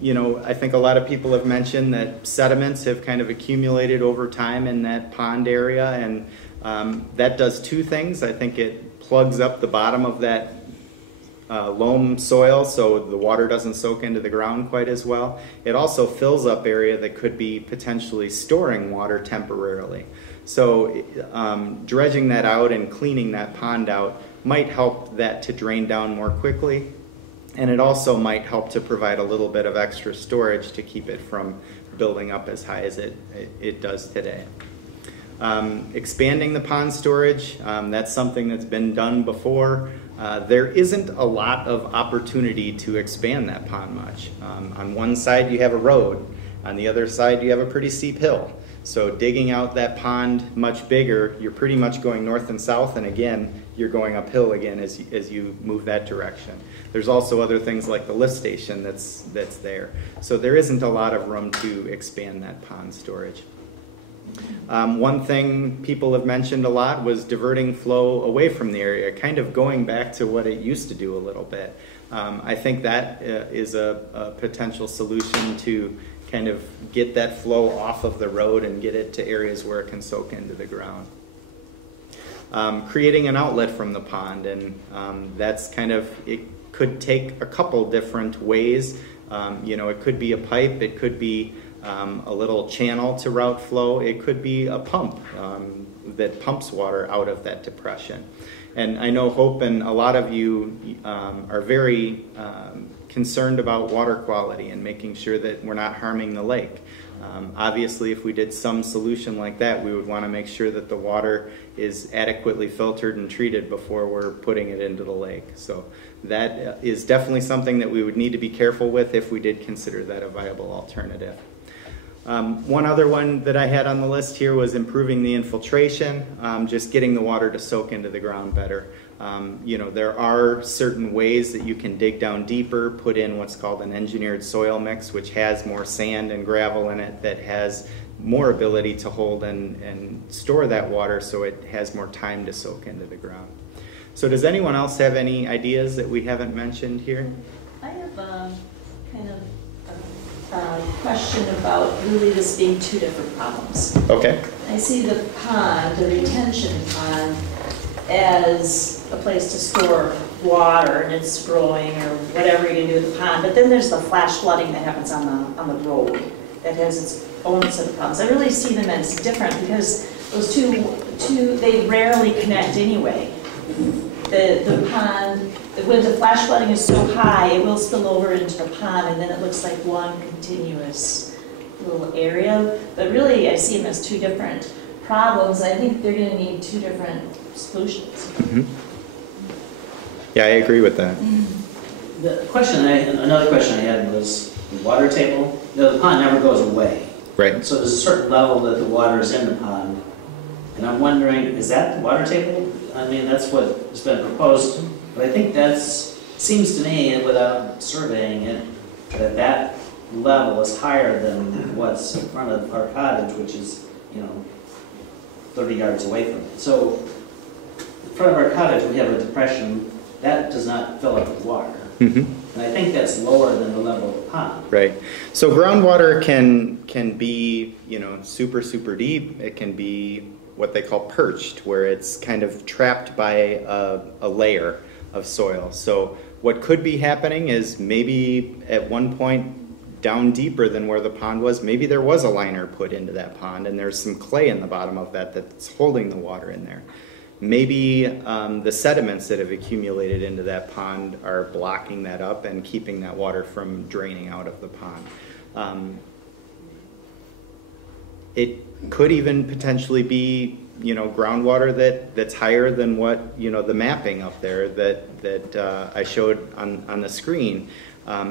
you know, I think a lot of people have mentioned that sediments have kind of accumulated over time in that pond area, and that does two things. I think it plugs up the bottom of that loam soil so the water doesn't soak into the ground quite as well. It also fills up area that could be potentially storing water temporarily. So dredging that out and cleaning that pond out might help that to drain down more quickly. And it also might help to provide a little bit of extra storage to keep it from building up as high as it does today. Expanding the pond storage, that's something that's been done before. There isn't a lot of opportunity to expand that pond much. On one side you have a road, on the other side you have a pretty steep hill. So digging out that pond much bigger, you're pretty much going north and south, and again, you're going uphill again as you move that direction. There's also other things like the lift station that's there. So there isn't a lot of room to expand that pond storage. One thing people have mentioned a lot was diverting flow away from the area, kind of going back to what it used to do a little bit. I think that is a potential solution to kind of get that flow off of the road and get it to areas where it can soak into the ground. Creating an outlet from the pond, and that's kind of, it could take a couple different ways. It could be a pipe, it could be a little channel to route flow, it could be a pump that pumps water out of that depression. And I know Hope and a lot of you are very concerned about water quality and making sure that we're not harming the lake. Obviously, if we did some solution like that, we would want to make sure that the water is adequately filtered and treated before we're putting it into the lake. So that is definitely something that we would need to be careful with if we did consider that a viable alternative. One other one that I had on the list here was improving the infiltration, just getting the water to soak into the ground better. There are certain ways that you can dig down deeper, put in what's called an engineered soil mix, which has more sand and gravel in it, that has more ability to hold and store that water so it has more time to soak into the ground. So does anyone else have any ideas that we haven't mentioned here? I have a kind of question about really this being two different problems. Okay. I see the pond, the retention pond, as a place to store water and it's growing or whatever you can do with the pond. But then there's the flash flooding that happens on the road that has its own set of problems. I really see them as different because those two they rarely connect anyway. The pond, when the flash flooding is so high, it will spill over into the pond and then it looks like one continuous little area. But really, I see them as two different problems. I think they're going to need two different solutions. Mm-hmm. Yeah, I agree with that. Another question I had was the water table. The pond never goes away. Right. So there's a certain level that the water is in the pond. And I'm wondering, is that the water table? I mean, that's what has been proposed. But I think seems to me, without surveying it, that level is higher than what's in front of our cottage, which is, 30 yards away from it. So in front of our cottage, we have a depression. That does not fill up with water. Mm-hmm. And I think that's lower than the level of the pond. Right. So groundwater can be, super, super deep. It can be what they call perched, where it's kind of trapped by a layer of soil. So what could be happening is maybe at one point down deeper than where the pond was, maybe there was a liner put into that pond and there's some clay in the bottom of that that's holding the water in there. Maybe the sediments that have accumulated into that pond are blocking that up and keeping that water from draining out of the pond. It could even potentially be, groundwater that's higher than what, the mapping up there that I showed on the screen.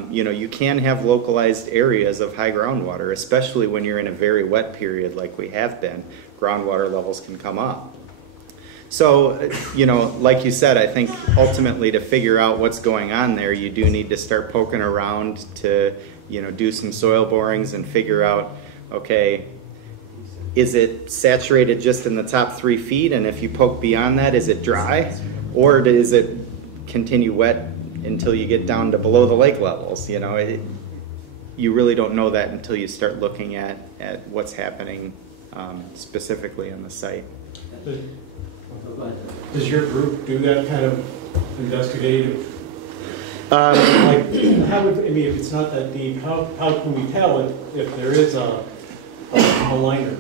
You can have localized areas of high groundwater, especially when you're in a very wet period like we have been. Groundwater levels can come up. So, like you said, I think ultimately to figure out what's going on there, you do need to start poking around to, do some soil borings and figure out, okay, is it saturated just in the top 3 feet? And if you poke beyond that, is it dry? Or does it continue wet until you get down to below the lake levels? You really don't know that until you start looking at what's happening specifically on the site. Does your group do that kind of investigative? If it's not that deep, how can we tell if there is a liner?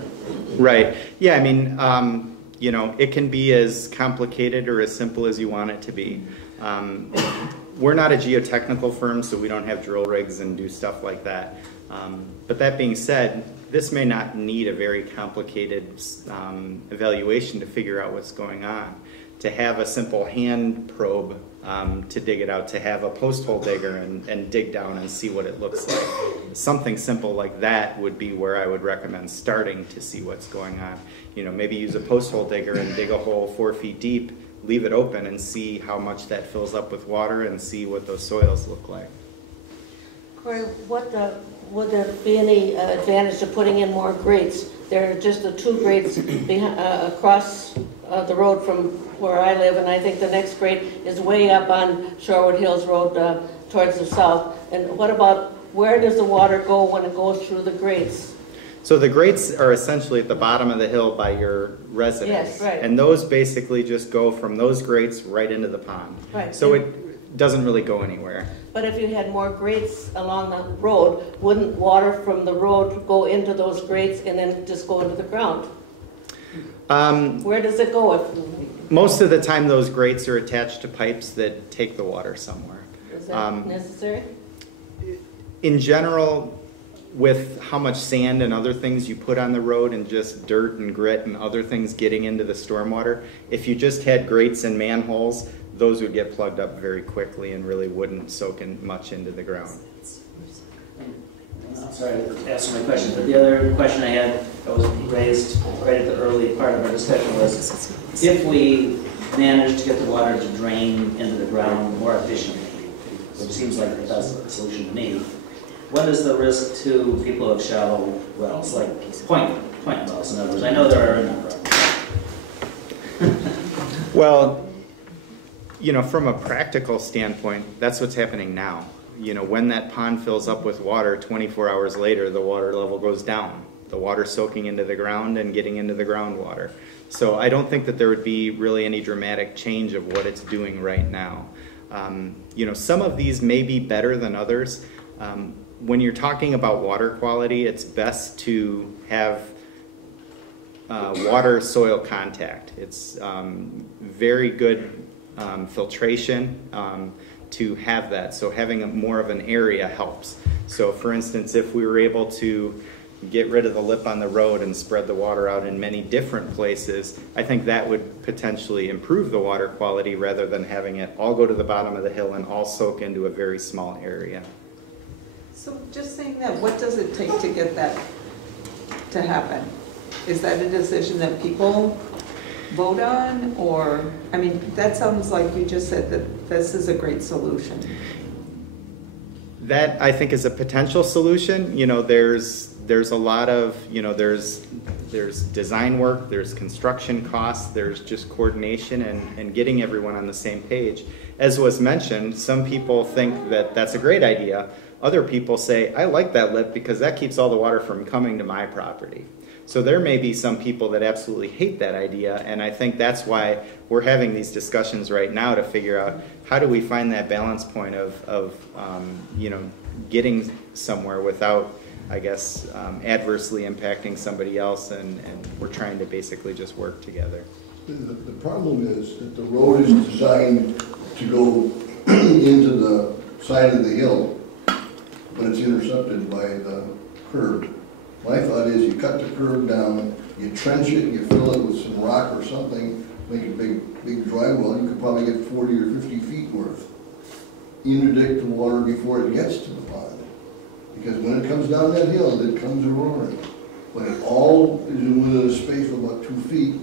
Right. Yeah, it can be as complicated or as simple as you want it to be. We're not a geotechnical firm, so we don't have drill rigs and do stuff like that. But that being said, this may not need a very complicated evaluation to figure out what's going on. To have a simple hand probe to dig it out, to have a post hole digger and dig down and see what it looks like. Something simple like that would be where I would recommend starting to see what's going on. Maybe use a post hole digger and dig a hole 4 feet deep, leave it open and see how much that fills up with water and see what those soils look like. Corey, would there be any advantage to putting in more grates? There are just the 2 grates across the road from where I live, and I think the next grate is way up on Shorewood Hills Road towards the south. And what about where does the water go when it goes through the grates? So the grates are essentially at the bottom of the hill by your residence. Yes, right. And those basically just go from those grates right into the pond. Right. So it doesn't really go anywhere. But if you had more grates along the road, wouldn't water from the road go into those grates and then just go into the ground? Where does it go if? Most of the time those grates are attached to pipes that take the water somewhere. Is that necessary? In general, with how much sand and other things you put on the road and just dirt and grit and other things getting into the stormwater, if you just had grates and manholes, those would get plugged up very quickly and really wouldn't soak in much into the ground. I'm sorry to ask my question, but the other question I had that was raised right at the early part of our discussion was, if we manage to get the water to drain into the ground more efficiently, which seems like that's the solution to me, what is the risk to people of shallow wells, like point wells, in other words? I know there are a number of them. Well, you know, from a practical standpoint, that's what's happening now. You know, when that pond fills up with water, 24 hours later, the water level goes down. The water's soaking into the ground and getting into the groundwater. So I don't think that there would be really any dramatic change of what it's doing right now. You know, some of these may be better than others. When you're talking about water quality, it's best to have water-soil contact. It's very good filtration to have that. So having more of an area helps. So for instance, if we were able to get rid of the lip on the road and spread the water out in many different places, I think that would potentially improve the water quality rather than having it all go to the bottom of the hill and all soak into a very small area. So just saying that, what does it take to get that to happen? Is that a decision that people vote on, or, I mean, that sounds like you just said that this is a great solution. That, I think, is a potential solution. You know, there's a lot of, you know, there's design work, there's construction costs, there's just coordination and getting everyone on the same page. As was mentioned, some people think that that's a great idea. Other people say, I like that lip because that keeps all the water from coming to my property. So there may be some people that absolutely hate that idea, and I think that's why we're having these discussions right now to figure out how do we find that balance point of you know, getting somewhere without, I guess, adversely impacting somebody else, and we're trying to basically just work together. The problem is that the road is designed to go into the side of the hill, but it's intercepted by the curb. My thought is you cut the curb down, you trench it, you fill it with some rock or something, make a big dry well, you could probably get 40 or 50 feet worth. Interdict the water before it gets to the pond. Because when it comes down that hill, it comes roaring. But it all is within a space of about 2 feet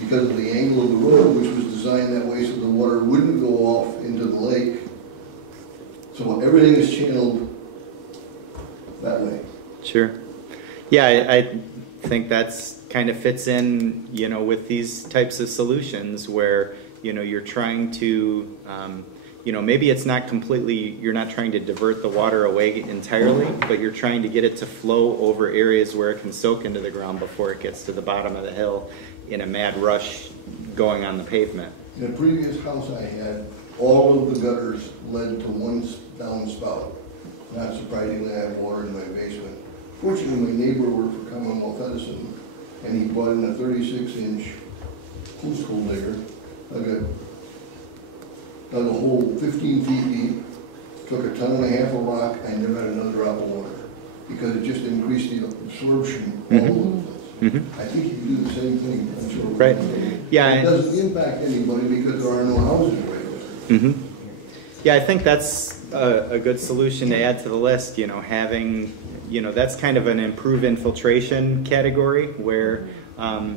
because of the angle of the road, which was designed that way so the water wouldn't go off into the lake. So everything is channeled that way. Sure. Yeah, I think that's kind of fits in, you know, with these types of solutions where, you know, you're trying to, you know, maybe it's not completely, you're not trying to divert the water away entirely, but you're trying to get it to flow over areas where it can soak into the ground before it gets to the bottom of the hill in a mad rush going on the pavement. In a previous house I had, all of the gutters led to one downspout. Not surprisingly, I have water in my basement. Fortunately, my neighbor worked for Commonwealth Edison, and he brought in a 36-inch post-hole digger, dug a hole 15 feet deep, took 1.5 tons of rock, and never had another drop of water, because it just increased the absorption all over the place. I think you can do the same thing, I'm sure. Right. Yeah. It doesn't impact anybody because there are no houses right there. Yeah, I think that's a good solution to add to the list, you know, having, you know, that's kind of an improved infiltration category where,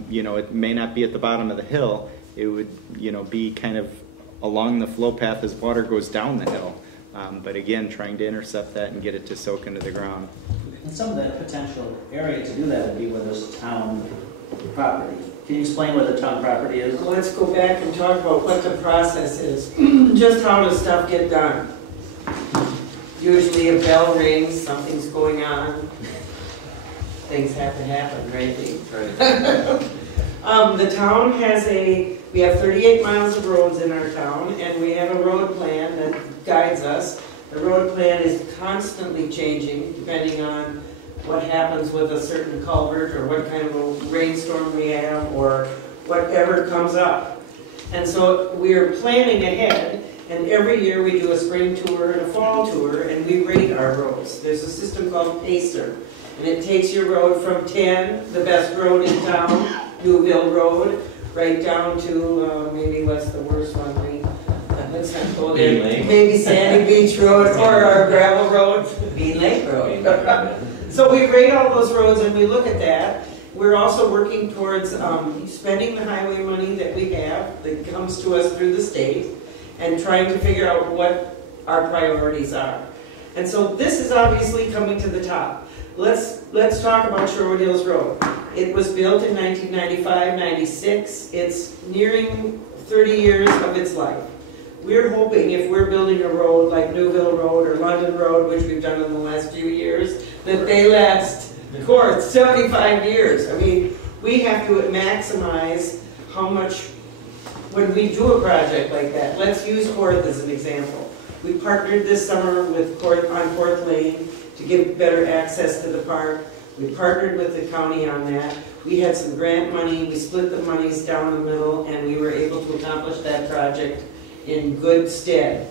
you know, it may not be at the bottom of the hill. It would, you know, be kind of along the flow path as water goes down the hill. But again, trying to intercept that and get it to soak into the ground. And some of that potential area to do that would be where there's town property. Can you explain what the town property is? Let's go back and talk about what the process is. Just how does stuff get done? usually a bell rings, something's going on. Things have to happen, right, Dave? Right. The town has we have 38 miles of roads in our town, and we have a road plan that guides us. The road plan is constantly changing depending on what happens with a certain culvert or what kind of a rainstorm we have or whatever comes up. And so we're planning ahead, and every year we do a spring tour and a fall tour, and we rate our roads. There's a system called PACER, and it takes your road from 10, the best road in town, Newville Road, right down to maybe what's the worst one? Let's not go there. Maybe Sandy Beach Road or our gravel road, Bean Lake Road. So we rate all those roads and we look at that. We're also working towards spending the highway money that we have that comes to us through the state and trying to figure out what our priorities are. And so this is obviously coming to the top. Let's talk about Shorewood Hills Road. It was built in 1995-96. It's nearing 30 years of its life. We're hoping if we're building a road like Newville Road or London Road, which we've done in the last few years, that they last, of course, 75 years. I mean, we have to maximize how much, when we do a project like that. Let's use Court as an example. We partnered this summer with Court on Court Lane to give better access to the park. We partnered with the county on that. We had some grant money, we split the monies down the middle, and we were able to accomplish that project in good stead,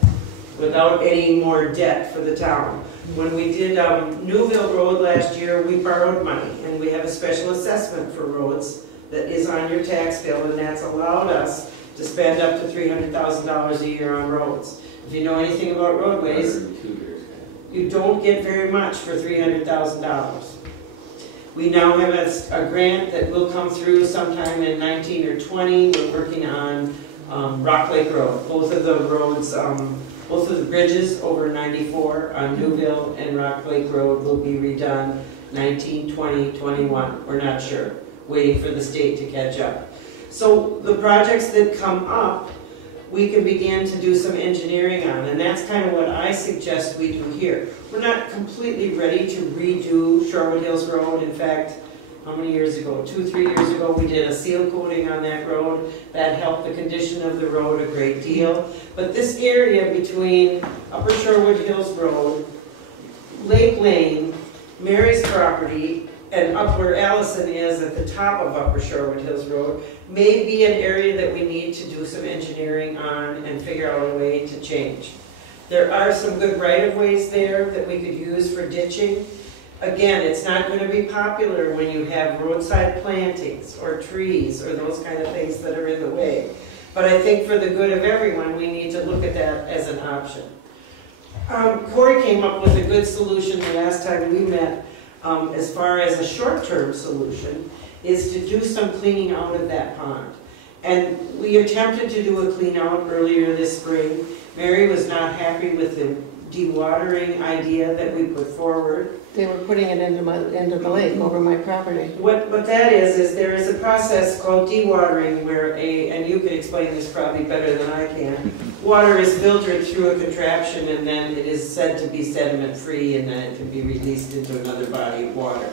without any more debt for the town. When we did Newville Road last year, we borrowed money, and we have a special assessment for roads that is on your tax bill, and that's allowed us to spend up to $300,000 a year on roads. If you know anything about roadways, you don't get very much for $300,000. We now have a grant that will come through sometime in 19 or 20. We're working on Rock Lake Road. Both of the roads, both of the bridges over 94 on Newville and Rock Lake Road will be redone 19, 20, 21. We're not sure. Waiting for the state to catch up. So the projects that come up, we can begin to do some engineering on, and that's kind of what I suggest we do here. We're not completely ready to redo Shorewood Hills Road. In fact, how many years ago? 2-3 years ago, we did a seal coating on that road. That helped the condition of the road a great deal. But this area between Upper Shorewood Hills Road, Lake Lane, Mary's property, and up where Allison is at the top of Upper Shorewood Hills Road may be an area that we need to do some engineering on and figure out a way to change. There are some good right-of-ways there that we could use for ditching. Again, it's not going to be popular when you have roadside plantings or trees or those kind of things that are in the way. But I think for the good of everyone, we need to look at that as an option. Corey came up with a good solution the last time we met. As far as a short-term solution, is to do some cleaning out of that pond. And we attempted to do a clean out earlier this spring. Mary was not happy with the dewatering idea that we put forward. They were putting it into the lake over my property. What that is there is a process called dewatering where and you can explain this probably better than I can, water is filtered through a contraption and then it is said to be sediment free and then it can be released into another body of water.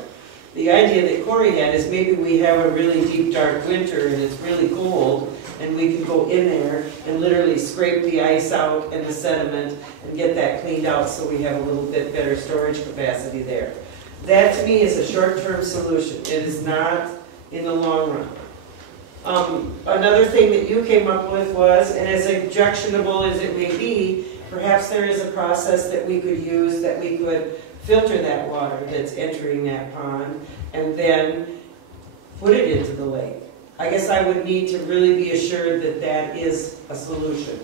The idea that Corey had is maybe we have a really deep dark winter and it's really cold and we can go in there and literally scrape the ice out and the sediment and get that cleaned out so we have a little bit better storage capacity there. That to me is a short-term solution. It is not in the long run. Another thing that you came up with was, and as objectionable as it may be, perhaps there is a process that we could use that we could filter that water that's entering that pond and then put it into the lake. I guess I would need to really be assured that that is a solution.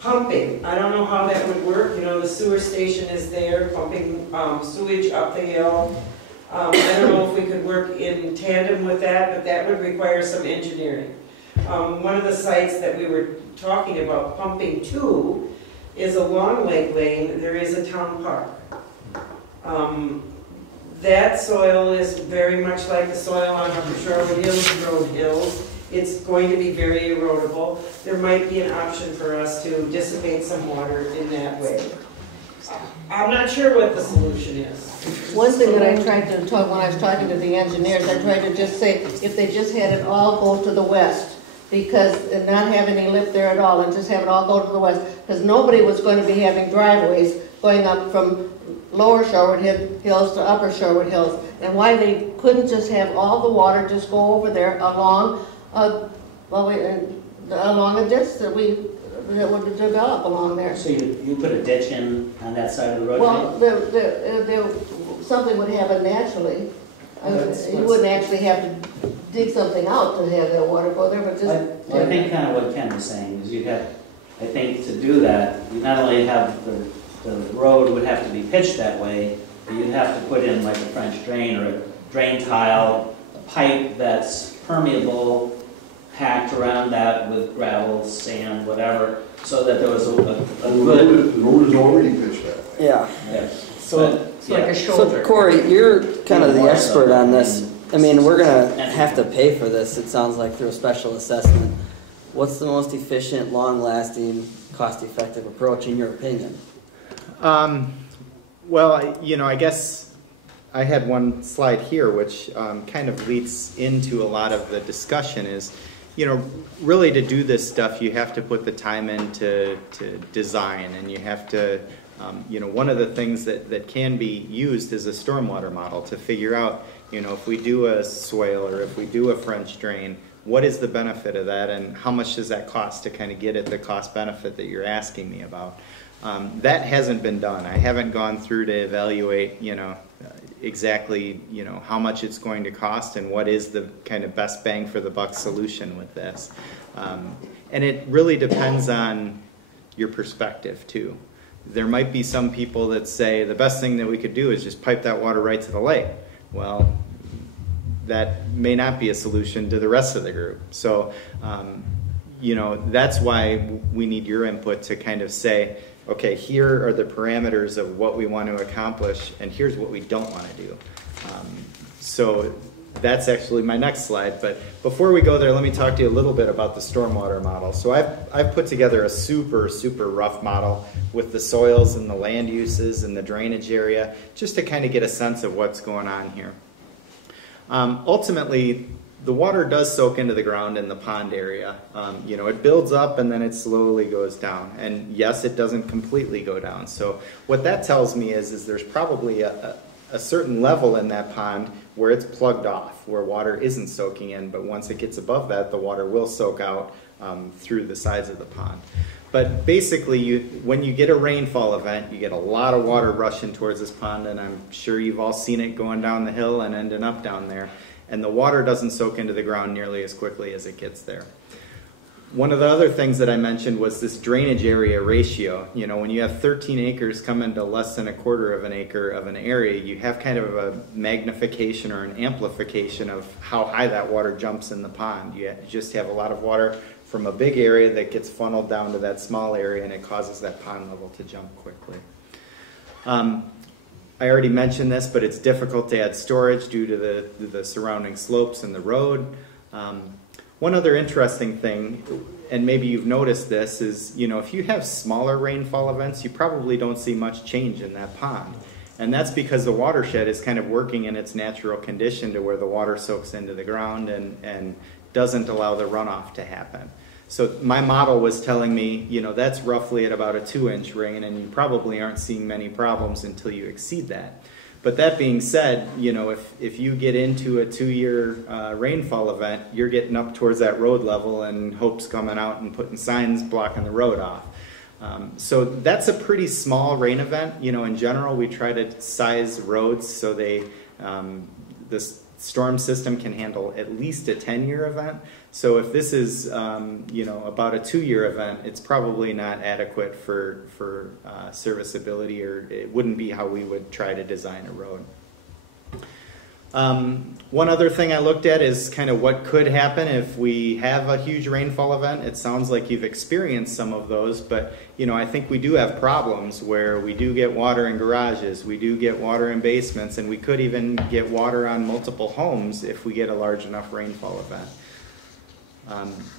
Pumping, I don't know how that would work. You know, the sewer station is there, pumping sewage up the hill. I don't know if we could work in tandem with that, but that would require some engineering. One of the sites that we were talking about pumping to is along Lake Lane. There is a town park. That soil is very much like the soil on Upper Shorewood Hills Road Hills. It's going to be very erodible. There might be an option for us to dissipate some water in that way. I'm not sure what the solution is. One thing that I tried to talk, when I was talking to the engineers, I tried to just say, if they just had it all go to the west, because, and not have any lip there at all, and just have it all go to the west, because nobody was going to be having driveways going up from lower Shorewood Hills to upper Shorewood Hills, and why they couldn't just have all the water just go over there along, along a ditch that would develop along there. So you put a ditch in on that side of the road? Well, something would happen naturally. You wouldn't actually have to dig something out to have that water go there, but just... I think kind of what Ken was saying is you'd have, I think to do that, you not only have the road would have to be pitched that way, but you'd have to put in like a French drain or a drain tile, a pipe that's permeable, packed around that with gravel, sand, whatever, so that there was a good... The road is already pitched that way. Yeah. So, like a shoulder. So Corey, you're kind of the expert on this. I mean, we're gonna have to pay for this, it sounds like, through a special assessment. What's the most efficient, long-lasting, cost-effective approach in your opinion? Well, I guess I had one slide here which kind of leads into a lot of the discussion is, really to do this stuff you have to put the time into design, and you have to, one of the things that can be used is a stormwater model to figure out, if we do a swale or if we do a French drain, what is the benefit of that and how much does that cost to kind of get at the cost benefit that you're asking me about. That hasn't been done. I haven't gone through to evaluate, exactly, how much it's going to cost and what is the kind of best bang for the buck solution with this. And it really depends on your perspective too. There might be some people that say the best thing that we could do is just pipe that water right to the lake. Well, that may not be a solution to the rest of the group. So, that's why we need your input to kind of say, okay, here are the parameters of what we want to accomplish, and here's what we don't want to do. So that's actually my next slide. But before we go there, let me talk to you a little bit about the stormwater model. So I've put together a super, super rough model with the soils and the land uses and the drainage area, just to kind of get a sense of what's going on here. Ultimately, the water does soak into the ground in the pond area. It builds up and then it slowly goes down. And yes, it doesn't completely go down. So what that tells me is there's probably a certain level in that pond where it's plugged off, where water isn't soaking in, but once it gets above that, the water will soak out through the sides of the pond. But basically, when you get a rainfall event, you get a lot of water rushing towards this pond, and I'm sure you've all seen it going down the hill and ending up down there. And the water doesn't soak into the ground nearly as quickly as it gets there. One of the other things that I mentioned was this drainage area ratio. When you have 13 acres come into less than a quarter of an acre of an area, you have kind of a magnification or an amplification of how high that water jumps in the pond. You just have a lot of water from a big area that gets funneled down to that small area, and it causes that pond level to jump quickly. I already mentioned this, but it's difficult to add storage due to the surrounding slopes and the road. One other interesting thing, and maybe you've noticed this, is if you have smaller rainfall events, you probably don't see much change in that pond. And that's because the watershed is kind of working in its natural condition to where the water soaks into the ground and doesn't allow the runoff to happen. So my model was telling me, that's roughly at about a 2-inch rain, and you probably aren't seeing many problems until you exceed that. But that being said, if you get into a 2-year rainfall event, you're getting up towards that road level and Hope's coming out and putting signs blocking the road off. So that's a pretty small rain event. In general, we try to size roads so the storm system can handle at least a 10-year event. So if this is, about a 2-year event, it's probably not adequate for serviceability, or it wouldn't be how we would try to design a road. One other thing I looked at is kind of what could happen if we have a huge rainfall event. It sounds like you've experienced some of those, but I think we do have problems where we do get water in garages, we do get water in basements, and we could even get water on multiple homes if we get a large enough rainfall event.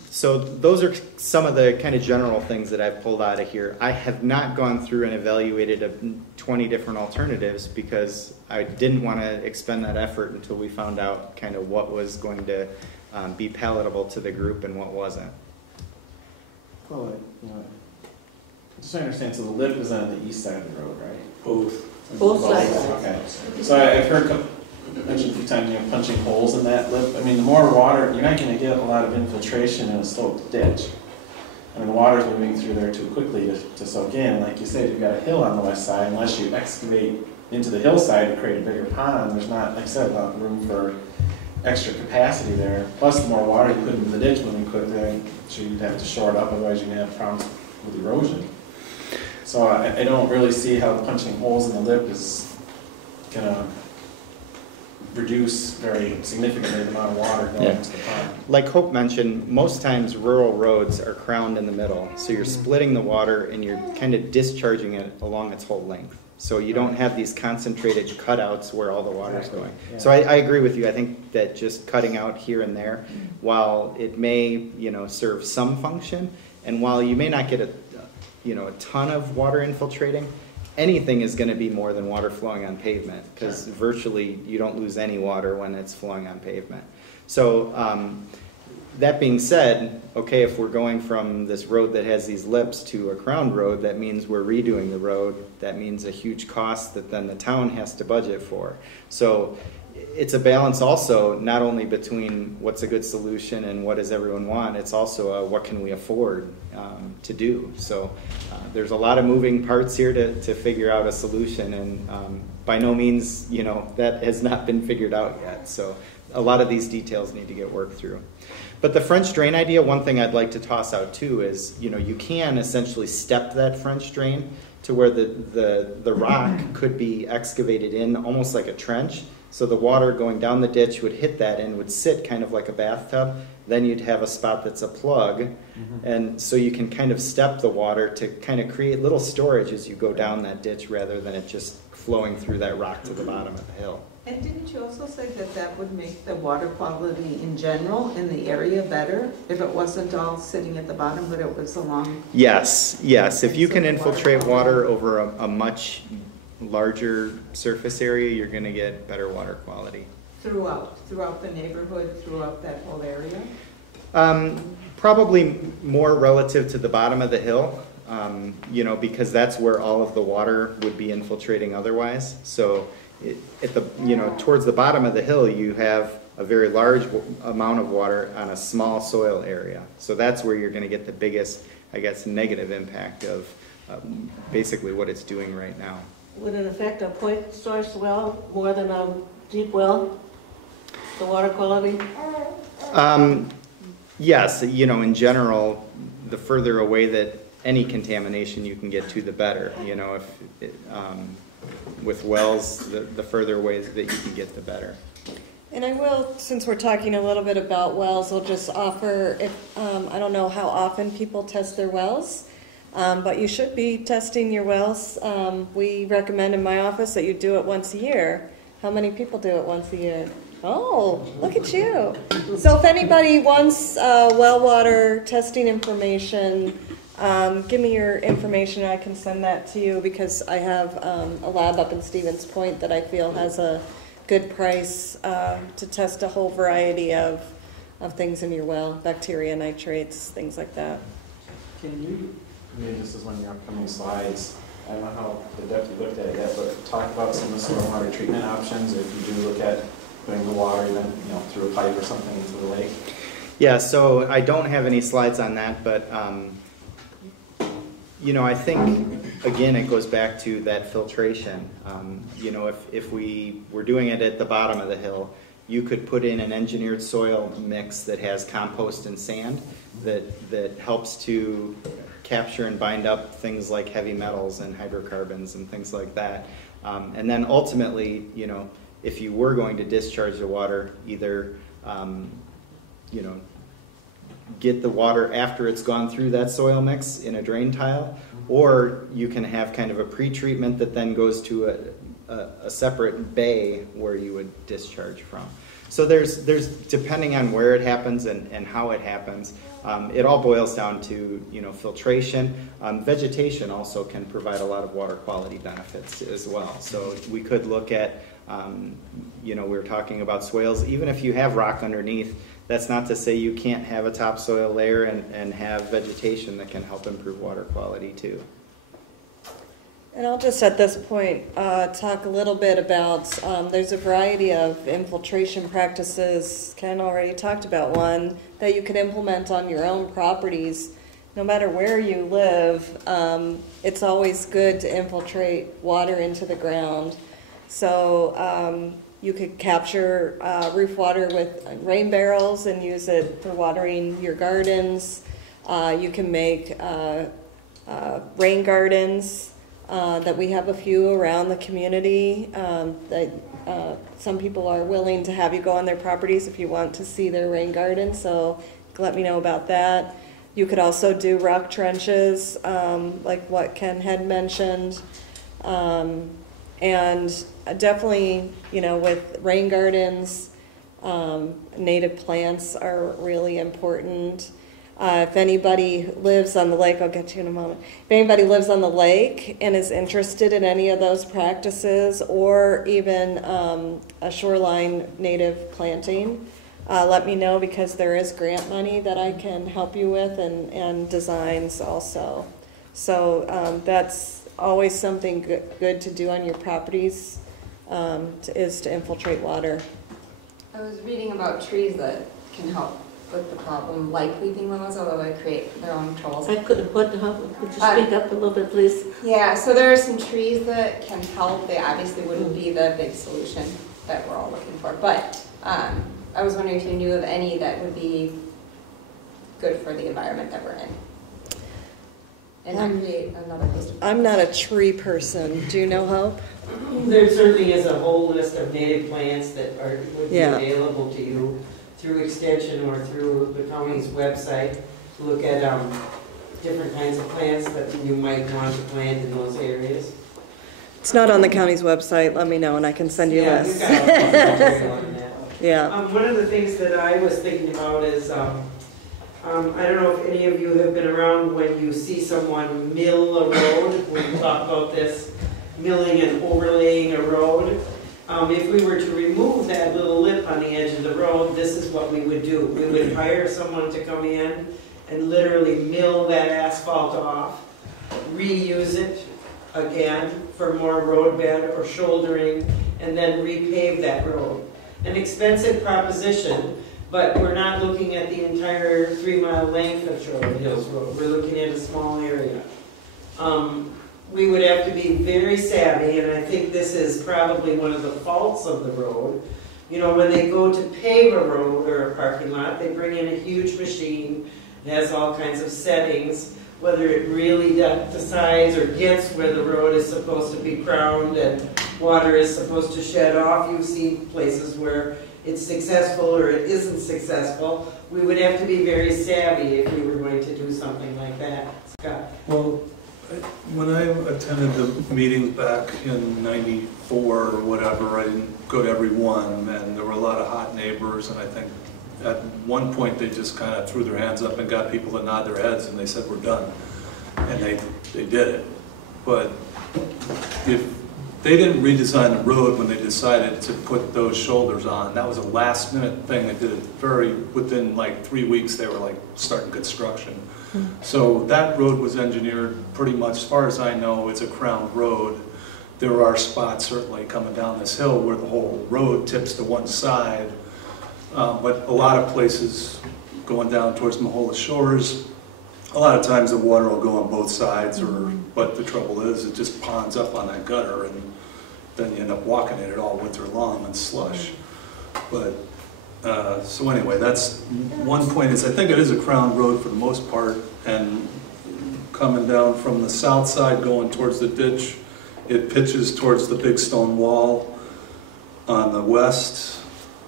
So those are some of the kind of general things that I've pulled out of here. I have not gone through and evaluated 20 different alternatives because I didn't want to expend that effort until we found out kind of what was going to be palatable to the group and what wasn't. Well, just so I understand, so the lip is on the east side of the road, right? Both sides. Okay. So I've heard mentioned a few times, punching holes in that lip. I mean, the more water, you're not going to get a lot of infiltration in a sloped ditch. I mean, the water's moving through there too quickly to soak in. Like you said, you've got a hill on the west side. Unless you excavate into the hillside to create a bigger pond, there's not, like I said, a lot of room for extra capacity there. Plus, the more water you put into the ditch moving quickly, I'm sure you'd have to shore it up, otherwise you're going to have problems with erosion. So I don't really see how punching holes in the lip is going to reduce very significantly the amount of water going into the pond. Like Hope mentioned, most times rural roads are crowned in the middle. So you're splitting the water and you're kind of discharging it along its whole length. So you don't have these concentrated cutouts where all the water is going. Yeah. So I agree with you. I think that just cutting out here and there, while it may serve some function, and while you may not get a ton of water infiltrating, anything is going to be more than water flowing on pavement, because virtually you don't lose any water when it's flowing on pavement. So that being said, okay, if we're going from this road that has these lips to a crowned road, that means we're redoing the road. That means a huge cost that then the town has to budget for. So it's a balance also, not only between what's a good solution and what does everyone want, it's also what can we afford to do. So there's a lot of moving parts here to figure out a solution, and by no means, that has not been figured out yet. So a lot of these details need to get worked through. But the French drain idea, one thing I'd like to toss out too is, you can essentially step that French drain to where the rock could be excavated in almost like a trench. So the water going down the ditch would hit that and would sit kind of like a bathtub. Then you'd have a spot that's a plug. And so you can kind of step the water to kind of create little storage as you go down that ditch rather than it just flowing through that rock to the bottom of the hill. And didn't you also say that that would make the water quality in general in the area better if it wasn't all sitting at the bottom, but it was along? Yes. If you can infiltrate water over a much larger surface area, you're going to get better water quality. Throughout the neighborhood, throughout that whole area? Probably more relative to the bottom of the hill, because that's where all of the water would be infiltrating otherwise. So towards the bottom of the hill, you have a very large amount of water on a small soil area. So that's where you're going to get the biggest, I guess, negative impact of basically what it's doing right now. Would it affect a point source well more than a deep well, the water quality? Yes, in general, the further away that any contamination you can get to, the better. With wells, the further away that you can get, the better. And I will, since we're talking a little bit about wells, I'll just offer, I don't know how often people test their wells, but you should be testing your wells. We recommend in my office that you do it once a year. How many people do it once a year? Oh, look at you. So if anybody wants well water testing information, give me your information and I can send that to you, because I have a lab up in Stevens Point that I feel has a good price to test a whole variety of things in your well, bacteria, nitrates, things like that. Can you, maybe this is one of your upcoming slides, I don't know how the depth you looked at it yet, but talk about some of the stormwater treatment options, or if you do look at putting the water even, through a pipe or something into the lake? Yeah, so I don't have any slides on that, but I think, again, it goes back to that filtration. If we were doing it at the bottom of the hill, you could put in an engineered soil mix that has compost and sand that helps to capture and bind up things like heavy metals and hydrocarbons and things like that. And then ultimately, if you were going to discharge the water, either, get the water after it's gone through that soil mix in a drain tile, or you can have kind of a pre-treatment that then goes to a separate bay where you would discharge from. So there's depending on where it happens and how it happens, it all boils down to, you know, filtration. Vegetation also can provide a lot of water quality benefits as well. So we could look at, you know, we were talking about swales. Even if you have rock underneath, that's not to say you can't have a topsoil layer and have vegetation that can help improve water quality too. And I'll just at this point talk a little bit about, there's a variety of infiltration practices. Ken already talked about one that you could implement on your own properties. No matter where you live, it's always good to infiltrate water into the ground. So you could capture roof water with rain barrels and use it for watering your gardens. You can make rain gardens. That we have a few around the community. Some people are willing to have you go on their properties if you want to see their rain garden, so let me know about that. You could also do rock trenches, like what Ken had mentioned. And definitely, you know, with rain gardens, native plants are really important. If anybody lives on the lake, I'll get to you in a moment. If anybody lives on the lake and is interested in any of those practices, or even a shoreline native planting, let me know, because there is grant money that I can help you with, and designs also. So that's always something good to do on your properties, is to infiltrate water. I was reading about trees that can help with the problem, like weeping willows, although they create their own troubles. I couldn't put, could you speak up a little bit, please? Yeah, so there are some trees that can help. They obviously wouldn't be the big solution that we're all looking for, but I was wondering if you knew of any that would be good for the environment that we're in. And not create another host of... I'm not a tree person. Do you know, Hope? There certainly is a whole list of native plants that would be available to you through Extension or through the county's website. Look at different kinds of plants that you might want to plant in those areas. It's not on the county's website. Let me know and I can send you a list. Yeah. One of the things that I was thinking about is, I don't know if any of you have been around when you see someone mill a road. We talk about this, milling and overlaying a road. If we were to remove that little lip on the edge of the road, this is what we would do. We would hire someone to come in and literally mill that asphalt off, reuse it again for more road bed or shouldering, and then repave that road. An expensive proposition, but we're not looking at the entire 3-mile length of Shorewood Hills Road. We're looking at a small area. We would have to be very savvy, and I think this is probably one of the faults of the road. You know, when they go to pave a road or a parking lot, they bring in a huge machine that has all kinds of settings, whether it really decides or gets where the road is supposed to be crowned and water is supposed to shed off. You've seen places where it's successful or it isn't successful. We would have to be very savvy if we were going to do something like that. Scott? Well, when I attended the meetings back in '94 or whatever, I didn't go to every one, and there were a lot of hot neighbors, and I think at one point they just kind of threw their hands up and got people to nod their heads, and they said, we're done. And they did it. But if they didn't redesign the road when they decided to put those shoulders on, that was a last minute thing. They did it within like 3 weeks, they were like starting construction. So that road was engineered pretty much, as far as I know, it's a crowned road. There are spots certainly coming down this hill where the whole road tips to one side. But a lot of places going down towards Mahola Shores, a lot of times the water will go on both sides, but the trouble is it just ponds up on that gutter, and then you end up walking it all winter long in slush. But so anyway, that's one point. Is I think it is a crown road for the most part, and coming down from the south side going towards the ditch, it pitches towards the big stone wall on the west,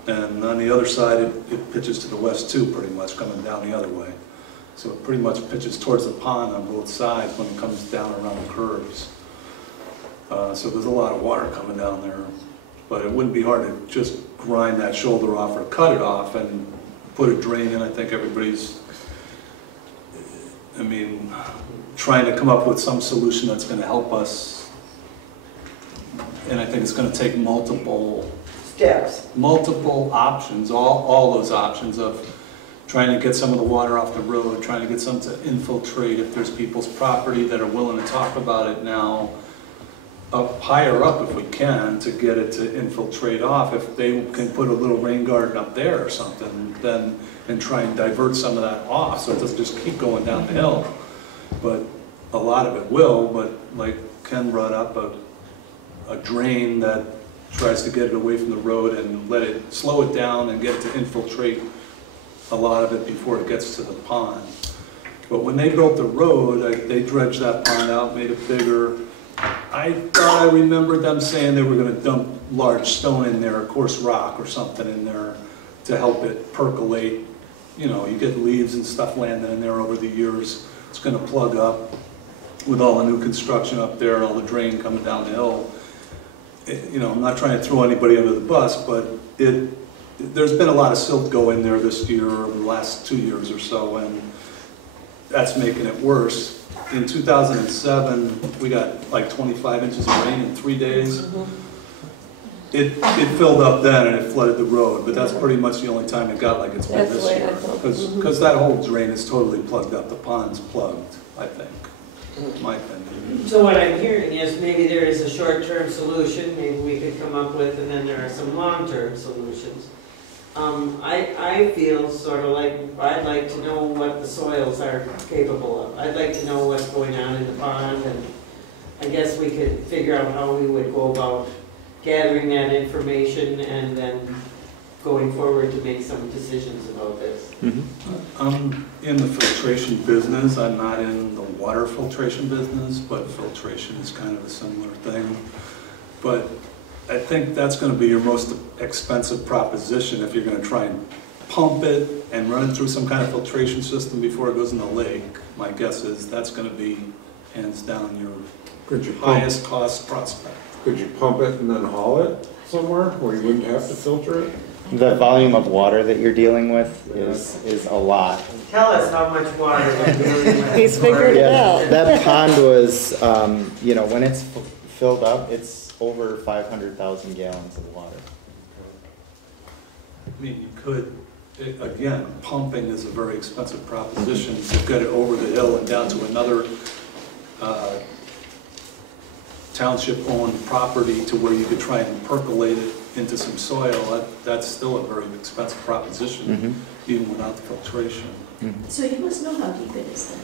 and on the other side it pitches to the west too, pretty much coming down the other way. So it pretty much pitches towards the pond on both sides when it comes down around the curves. So there's a lot of water coming down there But it wouldn't be hard to just grind that shoulder off or cut it off and put a drain in. I think everybody's, I mean, trying to come up with some solution that's going to help us. And I think it's going to take multiple steps, multiple options, all those options of trying to get some of the water off the road, trying to get some to infiltrate if there's people's property that are willing to talk about it now, up higher up if we can, to get it to infiltrate off. If they can put a little rain garden up there or something, then, and try and divert some of that off so it doesn't just keep going down the hill. But a lot of it will, but like Ken brought up, a drain that tries to get it away from the road and let it, slow it down and get it to infiltrate a lot of it before it gets to the pond. But when they built the road, they dredged that pond out, made it bigger. I thought I remembered them saying they were going to dump large stone in there, coarse rock or something in there to help it percolate. You know, you get leaves and stuff landing in there over the years. It's going to plug up with all the new construction up there and all the drain coming down the hill. You know, I'm not trying to throw anybody under the bus, but there's been a lot of silt go in there this year, or the last 2 years or so, and that's making it worse. In 2007, we got like 25 inches of rain in 3 days. It filled up then and it flooded the road, but that's pretty much the only time it got like it's been this year. Because that whole drain is totally plugged up. The pond's plugged, I think, in my opinion. So what I'm hearing is maybe there is a short-term solution, maybe we could come up with, and then there are some long-term solutions. I feel sort of like I'd like to know what the soils are capable of. I'd like to know what's going on in the pond, and I guess we could figure out how we would go about gathering that information and then going forward to make some decisions about this. I'm in the filtration business. I'm not in the water filtration business, but filtration is kind of a similar thing. But I think that's going to be your most expensive proposition if you're going to try and pump it and run it through some kind of filtration system before it goes in the lake. My guess is that's going to be hands down your highest cost prospect. Could you pump it and then haul it somewhere where you wouldn't have to filter it? The volume of water that you're dealing with is a lot. Tell us how much water we're dealing with. He's figured it out. That pond was, you know, when it's filled up, it's over 500,000 gallons of water. I mean, you could, again, pumping is a very expensive proposition to get it over the hill and down to another township-owned property to where you could try and percolate it into some soil. That's still a very expensive proposition, even without the filtration. So you must know how deep it is then?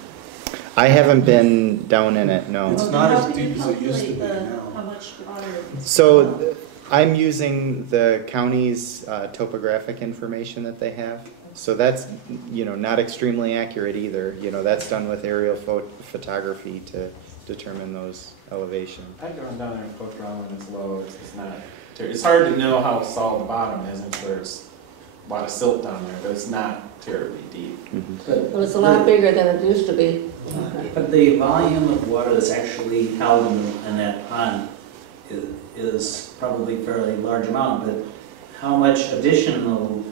I haven't been down in it, no. It's not as deep as it used to be now. How much water? So I'm using the county's topographic information that they have. So that's, you know, not extremely accurate either. You know, that's done with aerial photography to determine those elevations. I've gone down there and poked around when it's low. It's not. It's hard to know how solid the bottom is, and there's a lot of silt down there, but it's not terribly deep. Well, it's a lot bigger than it used to be. But the volume of water that's actually held in that pond is probably a fairly large amount, but how much additional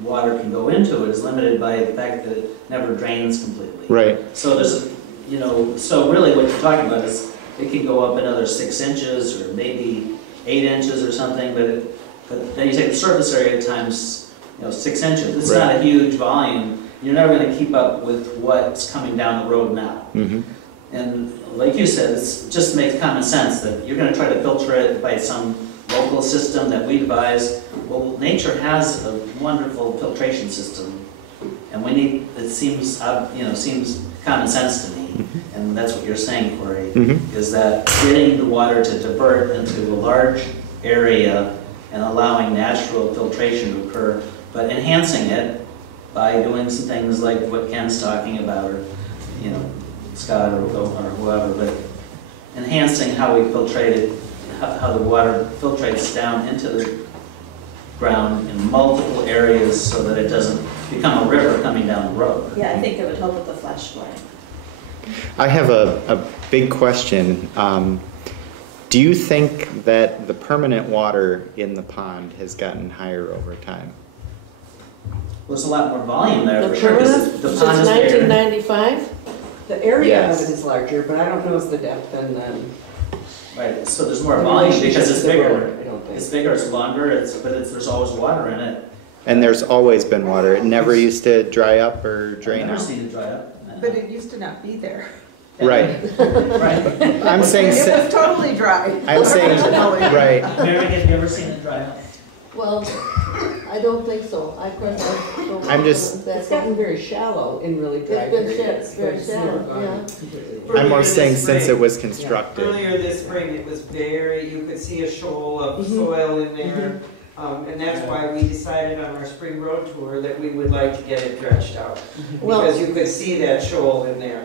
water can go into it is limited by the fact that it never drains completely. Right. So there's, you know, so really what you're talking about is it can go up another 6 inches or maybe 8 inches or something, but then you take the surface area times, you know, 6 inches. It's not a huge volume. You're never going to keep up with what's coming down the road now. And like you said, it just makes common sense that you're going to try to filter it by some local system that we devise. Well, nature has a wonderful filtration system, and we need. It seems, you know, seems common sense to me, and that's what you're saying, Corey, is that getting the water to divert into a large area and allowing natural filtration to occur, but enhancing it by doing some things like what Ken's talking about, or, you know, Scott or whoever, but enhancing how we filtrate it, how the water filtrates down into the ground in multiple areas so that it doesn't become a river coming down the road. Yeah, I think it would help with the flash flooding. I have a big question. Do you think that the permanent water in the pond has gotten higher over time? Well, there's a lot more volume there The for sure, 'cause permanent, the since pond is bigger. 1995? The area of Yes. it is larger, but I don't know the depth and the. Right, so there's more volume because it's The road, bigger. I don't think. It's bigger, it's longer, there's always water in it. And there's always been water. It never used to dry up or drain I've never out. seen it dry up. But it used to not be there. Right. Right. I'm saying, It was totally dry. I'm saying, right. Mary, have you ever seen it dry up? Well, I don't think so. I personally don't. I'm just- It's gotten very shallow in really dry It's been periods. very but it's never shallow, gone yeah. completely. I'm more Earlier saying this since spring- it was constructed. Earlier this spring, it was very, you could see a shoal of Mhm. soil in there. And that's why we decided on our spring road tour that we would like to get it dredged out. Well- Because you could see that shoal in there.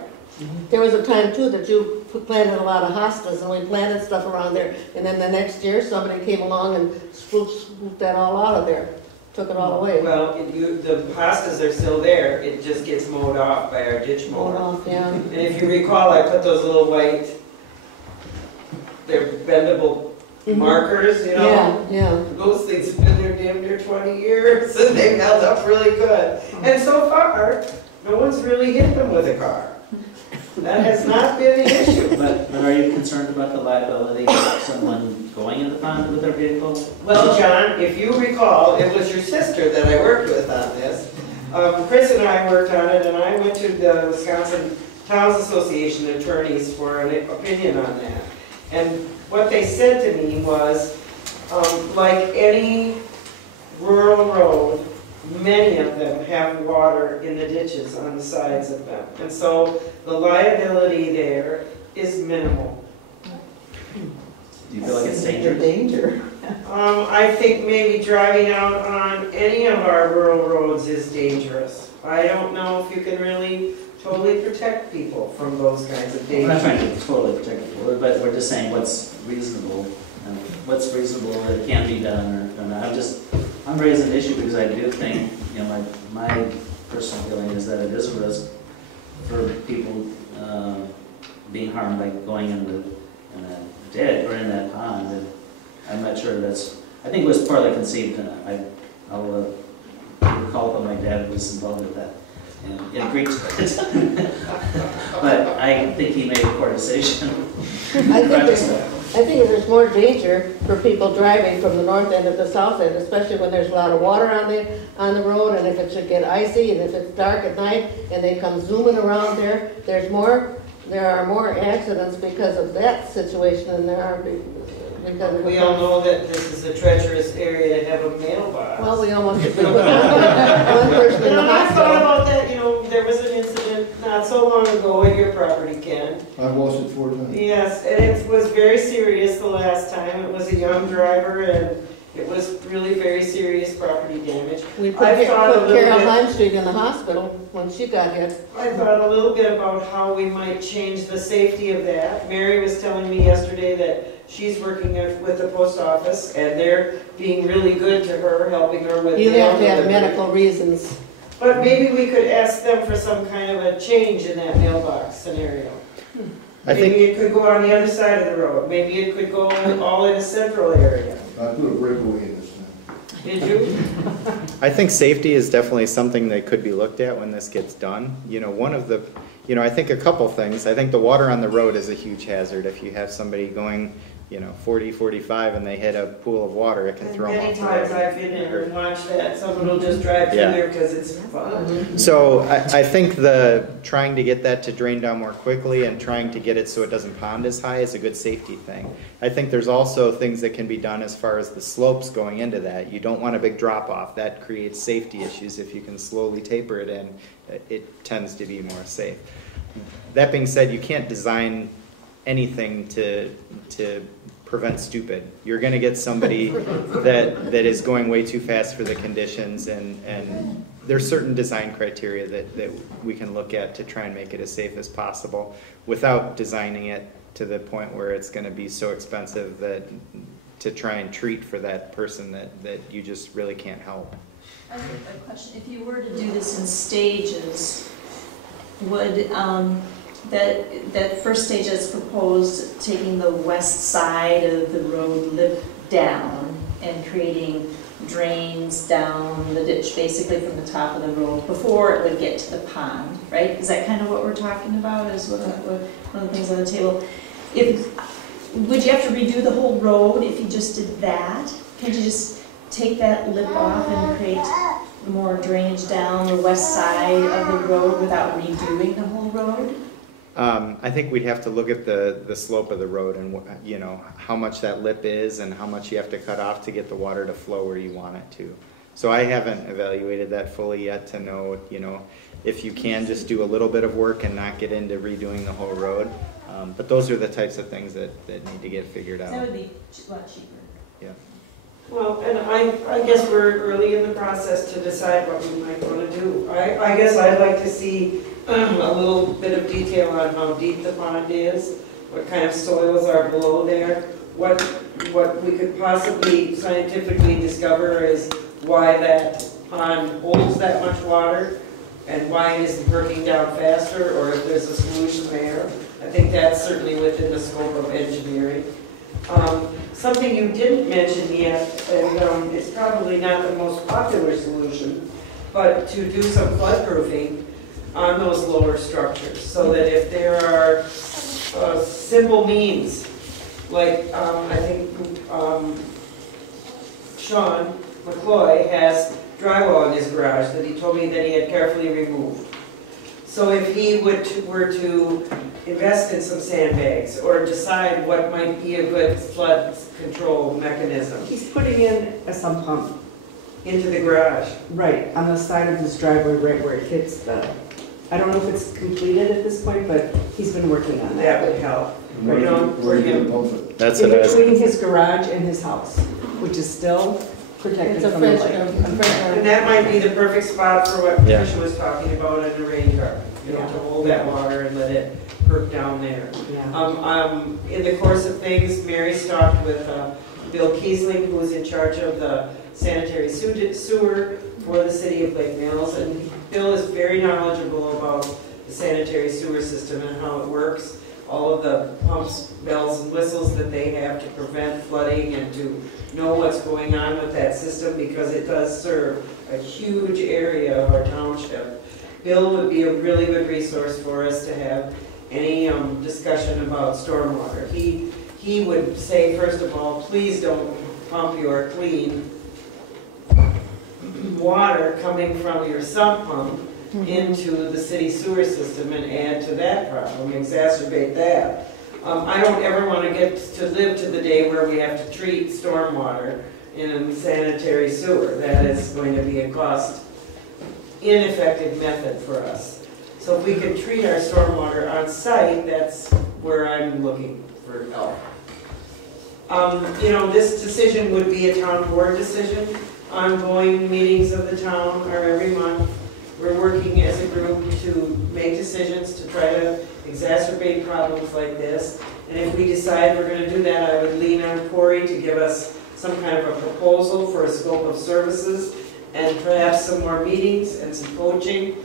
There was a time too that you planted a lot of hostas and we planted stuff around there. And then the next year, somebody came along and swooped that all out of there, took it all away. Well, the hostas are still there, it just gets mowed off by our ditch Mowed mower. off, yeah. And if you recall, I put those little white, they're bendable markers, you know? Yeah, yeah. Those things have been there damn near 20 years, and they've held up really good. And so far, no one's really hit them with a car. That has not been an issue. But are you concerned about the liability of someone going in the pond with their vehicle? Well, John, if you recall, it was your sister that I worked with on this. Chris and I worked on it, and I went to the Wisconsin Towns Association attorneys for an opinion on that. And what they said to me was, like any rural road, many of them have water in the ditches on the sides of them. And so the liability there is minimal. Do you feel like it's dangerous? Danger. I think maybe driving out on any of our rural roads is dangerous. I don't know if you can really totally protect people from those kinds of We're not dangers. trying to totally protect people, but we're just saying what's reasonable, and what's reasonable that can be done or not. I'm raising the issue because I do think, you know, my personal feeling is that it is a risk for people being harmed by going in a ditch or in that pond. And I'm not sure I think it was partly conceived, and I'll recall that my dad was involved with that. And agreed to it. But I think he made a poor decision. I think there's more danger for people driving from the north end to the south end, especially when there's a lot of water on the road, and if it should get icy, and if it's dark at night, and they come zooming around there. There are more accidents because of that situation than there are because of. We all know that this is a treacherous area to have a mailbox. Well, we almost did one person in the I thought hospital. about that, there was an incident not so long ago at your property, Ken. I've lost it 4 times. Yes, and it was very serious the last time. It was a young driver, and it was really very serious property damage. We put I thought a Carol little bit, Heim Street in the hospital when she got hit. I thought a little bit about how we might change the safety of that. Mary was telling me yesterday that she's working with the post office, and they're being really good to her, helping her with You mail have to have delivery. medical reasons. But maybe we could ask them for some kind of a change in that mailbox scenario. Maybe it could go on the other side of the road. Maybe it could go all in a central area. I put a breakaway in this thing. Did you? I think safety is definitely something that could be looked at when this gets done. I think a couple things. I think the water on the road is a huge hazard. If you have somebody going, 40, 45 and they hit a pool of water, it can throw them Many off. times I've been there and watched that. Someone will just drive through Yeah. there because it's fun. So I think the trying to get that to drain down more quickly and trying to get it so it doesn't pond as high is a good safety thing. I think there's also things that can be done as far as the slopes going into that. You don't want a big drop off. That creates safety issues. If you can slowly taper it in, it tends to be more safe. That being said, you can't design anything to prevent stupid. You're going to get somebody that is going way too fast for the conditions, and there's certain design criteria that we can look at to try and make it as safe as possible without designing it to the point where it's going to be so expensive that to try and treat for that person that you just really can't help. I have a question. If you were to do this in stages, that first stage is proposed, taking the west side of the road lip down and creating drains down the ditch, basically from the top of the road, before it would get to the pond, right? Is that kind of what we're talking about, is one of the things on the table? Would you have to redo the whole road if you just did that? Can't you just take that lip off and create more drainage down the west side of the road without redoing the whole road? I think we'd have to look at the slope of the road and, you know, how much that lip is and how much you have to cut off to get the water to flow where you want it to. So I haven't evaluated that fully yet to know, you know, if you can just do a little bit of work and not get into redoing the whole road. But those are the types of things that need to get figured out. That would be a lot cheaper. Yeah. Well, and I guess we're early in the process to decide what we might want to do. I guess I'd like to see a little bit of detail on how deep the pond is, what kind of soils are below there, what we could possibly scientifically discover is why that pond holds that much water and why it isn't breaking down faster, or if there's a solution there. I think that's certainly within the scope of engineering. Something you didn't mention yet, and it's probably not the most popular solution, but to do some floodproofing on those lower structures, so that if there are simple means, like I think Sean McCloy has drywall in his garage that he told me that he had carefully removed. So if he were to invest in some sandbags or decide what might be a good flood control mechanism. He's putting in a sump pump. Into the garage. Right, on the side of his driveway, right where it hits the, I don't know if it's completed at this point, but he's been working on that. That would help. Where are you gonna pump it? That's In what I was. between his garage and his house, which is still protected It's a from the French, lake. And that might be the perfect spot for what Yeah. Patricia was talking about in the rain garden. You know, to hold that water and let it perk down there. Yeah. In the course of things, Mary's talked with Bill Kiesling, who is in charge of the sanitary sewer for the city of Lake Mills, and Bill is very knowledgeable about the sanitary sewer system and how it works, all of the pumps, bells, and whistles that they have to prevent flooding and to know what's going on with that system, because it does serve a huge area of our township. Bill would be a really good resource for us to have any discussion about stormwater. He would say, first of all, please don't pump your clean water coming from your sump pump into the city sewer system and add to that problem, exacerbate that. I don't ever want to get to live to the day where we have to treat stormwater in sanitary sewer. That is going to be a cost ineffective method for us. So if we could treat our stormwater on site, that's where I'm looking for help. You know, this decision would be a town board decision. Ongoing meetings of the town are every month. We're working as a group to make decisions to try to exacerbate problems like this. And if we decide we're going to do that, I would lean on Corey to give us some kind of a proposal for a scope of services and perhaps some more meetings and some coaching.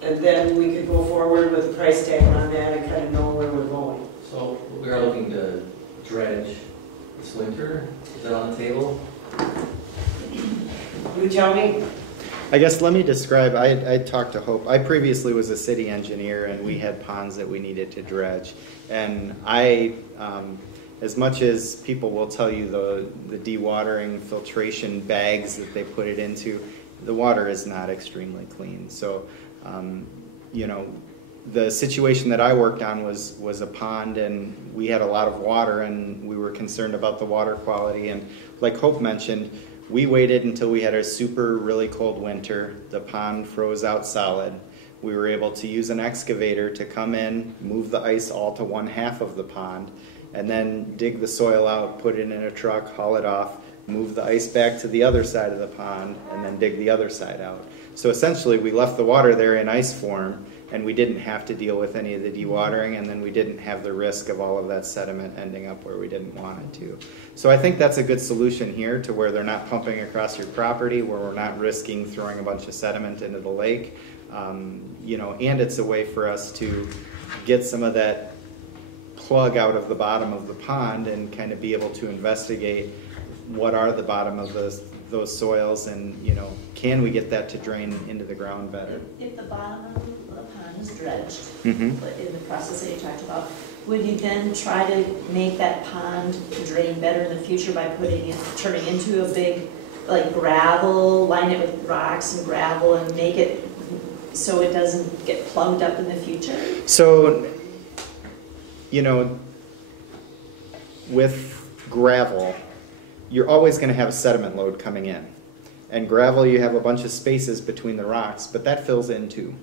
And then we could go forward with a price tag on that and kind of know where we're going. So we are looking to dredge this winter. Is that on the table? You tell me. I guess let me describe, I talked to Hope. I previously was a city engineer and we had ponds that we needed to dredge. And as much as people will tell you the dewatering filtration bags that they put it into, the water is not extremely clean. So, you know, the situation that I worked on was a pond and we had a lot of water and we were concerned about the water quality. And like Hope mentioned, we waited until we had a super really cold winter. The pond froze out solid. We were able to use an excavator to come in, move the ice all to one half of the pond, and then dig the soil out, put it in a truck, haul it off, move the ice back to the other side of the pond, and then dig the other side out. So essentially we left the water there in ice form, and we didn't have to deal with any of the dewatering, and then we didn't have the risk of all of that sediment ending up where we didn't want it to. So I think that's a good solution here, to where they're not pumping across your property, where we're not risking throwing a bunch of sediment into the lake. You know, and it's a way for us to get some of that plug out of the bottom of the pond and kind of be able to investigate what are the bottom of those soils, and can we get that to drain into the ground better? If the bottom of the pond is dredged, Mm-hmm. in the process that you talked about, would you then try to make that pond drain better in the future by turning into a big, like gravel, line it with rocks and gravel and make it so it doesn't get plugged up in the future? So, with gravel, you're always going to have a sediment load coming in. And gravel, you have a bunch of spaces between the rocks, but that fills in too.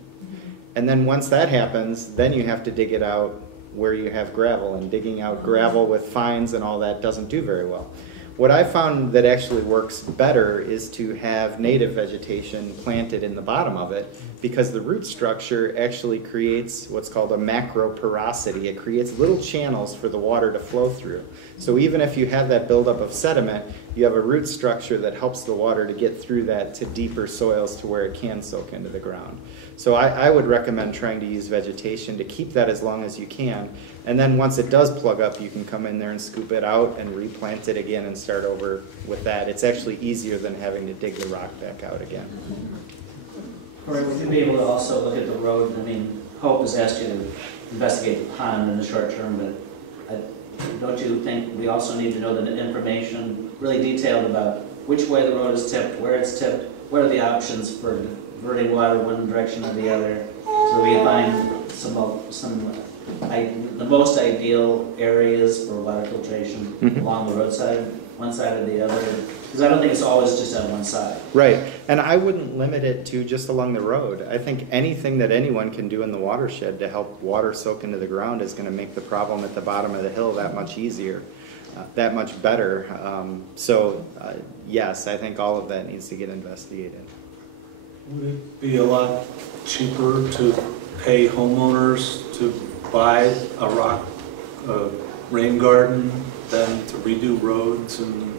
And then once that happens, then you have to dig it out where you have gravel, and digging out gravel with fines and all that doesn't do very well. What I found that actually works better is to have native vegetation planted in the bottom of it, because the root structure actually creates what's called a macroporosity. It creates little channels for the water to flow through. So even if you have that buildup of sediment, you have a root structure that helps the water to get through that to deeper soils to where it can soak into the ground. So I would recommend trying to use vegetation to keep that as long as you can. And then once it does plug up, you can come in there and scoop it out and replant it again and start over with that. It's actually easier than having to dig the rock back out again. Or would you be able to also look at the road? I mean, Hope has asked you to investigate the pond in the short term, but don't you think we also need to know the information really detailed about which way the road is tipped, where it's tipped, what are the options for diverting water one direction or the other, so we find the most ideal areas for water filtration along the roadside, one side or the other? Because I don't think it's always just on one side. Right, and I wouldn't limit it to just along the road. I think anything that anyone can do in the watershed to help water soak into the ground is going to make the problem at the bottom of the hill that much easier, that much better. Yes, I think all of that needs to get investigated. Would it be a lot cheaper to pay homeowners to buy a rain garden than to redo roads? And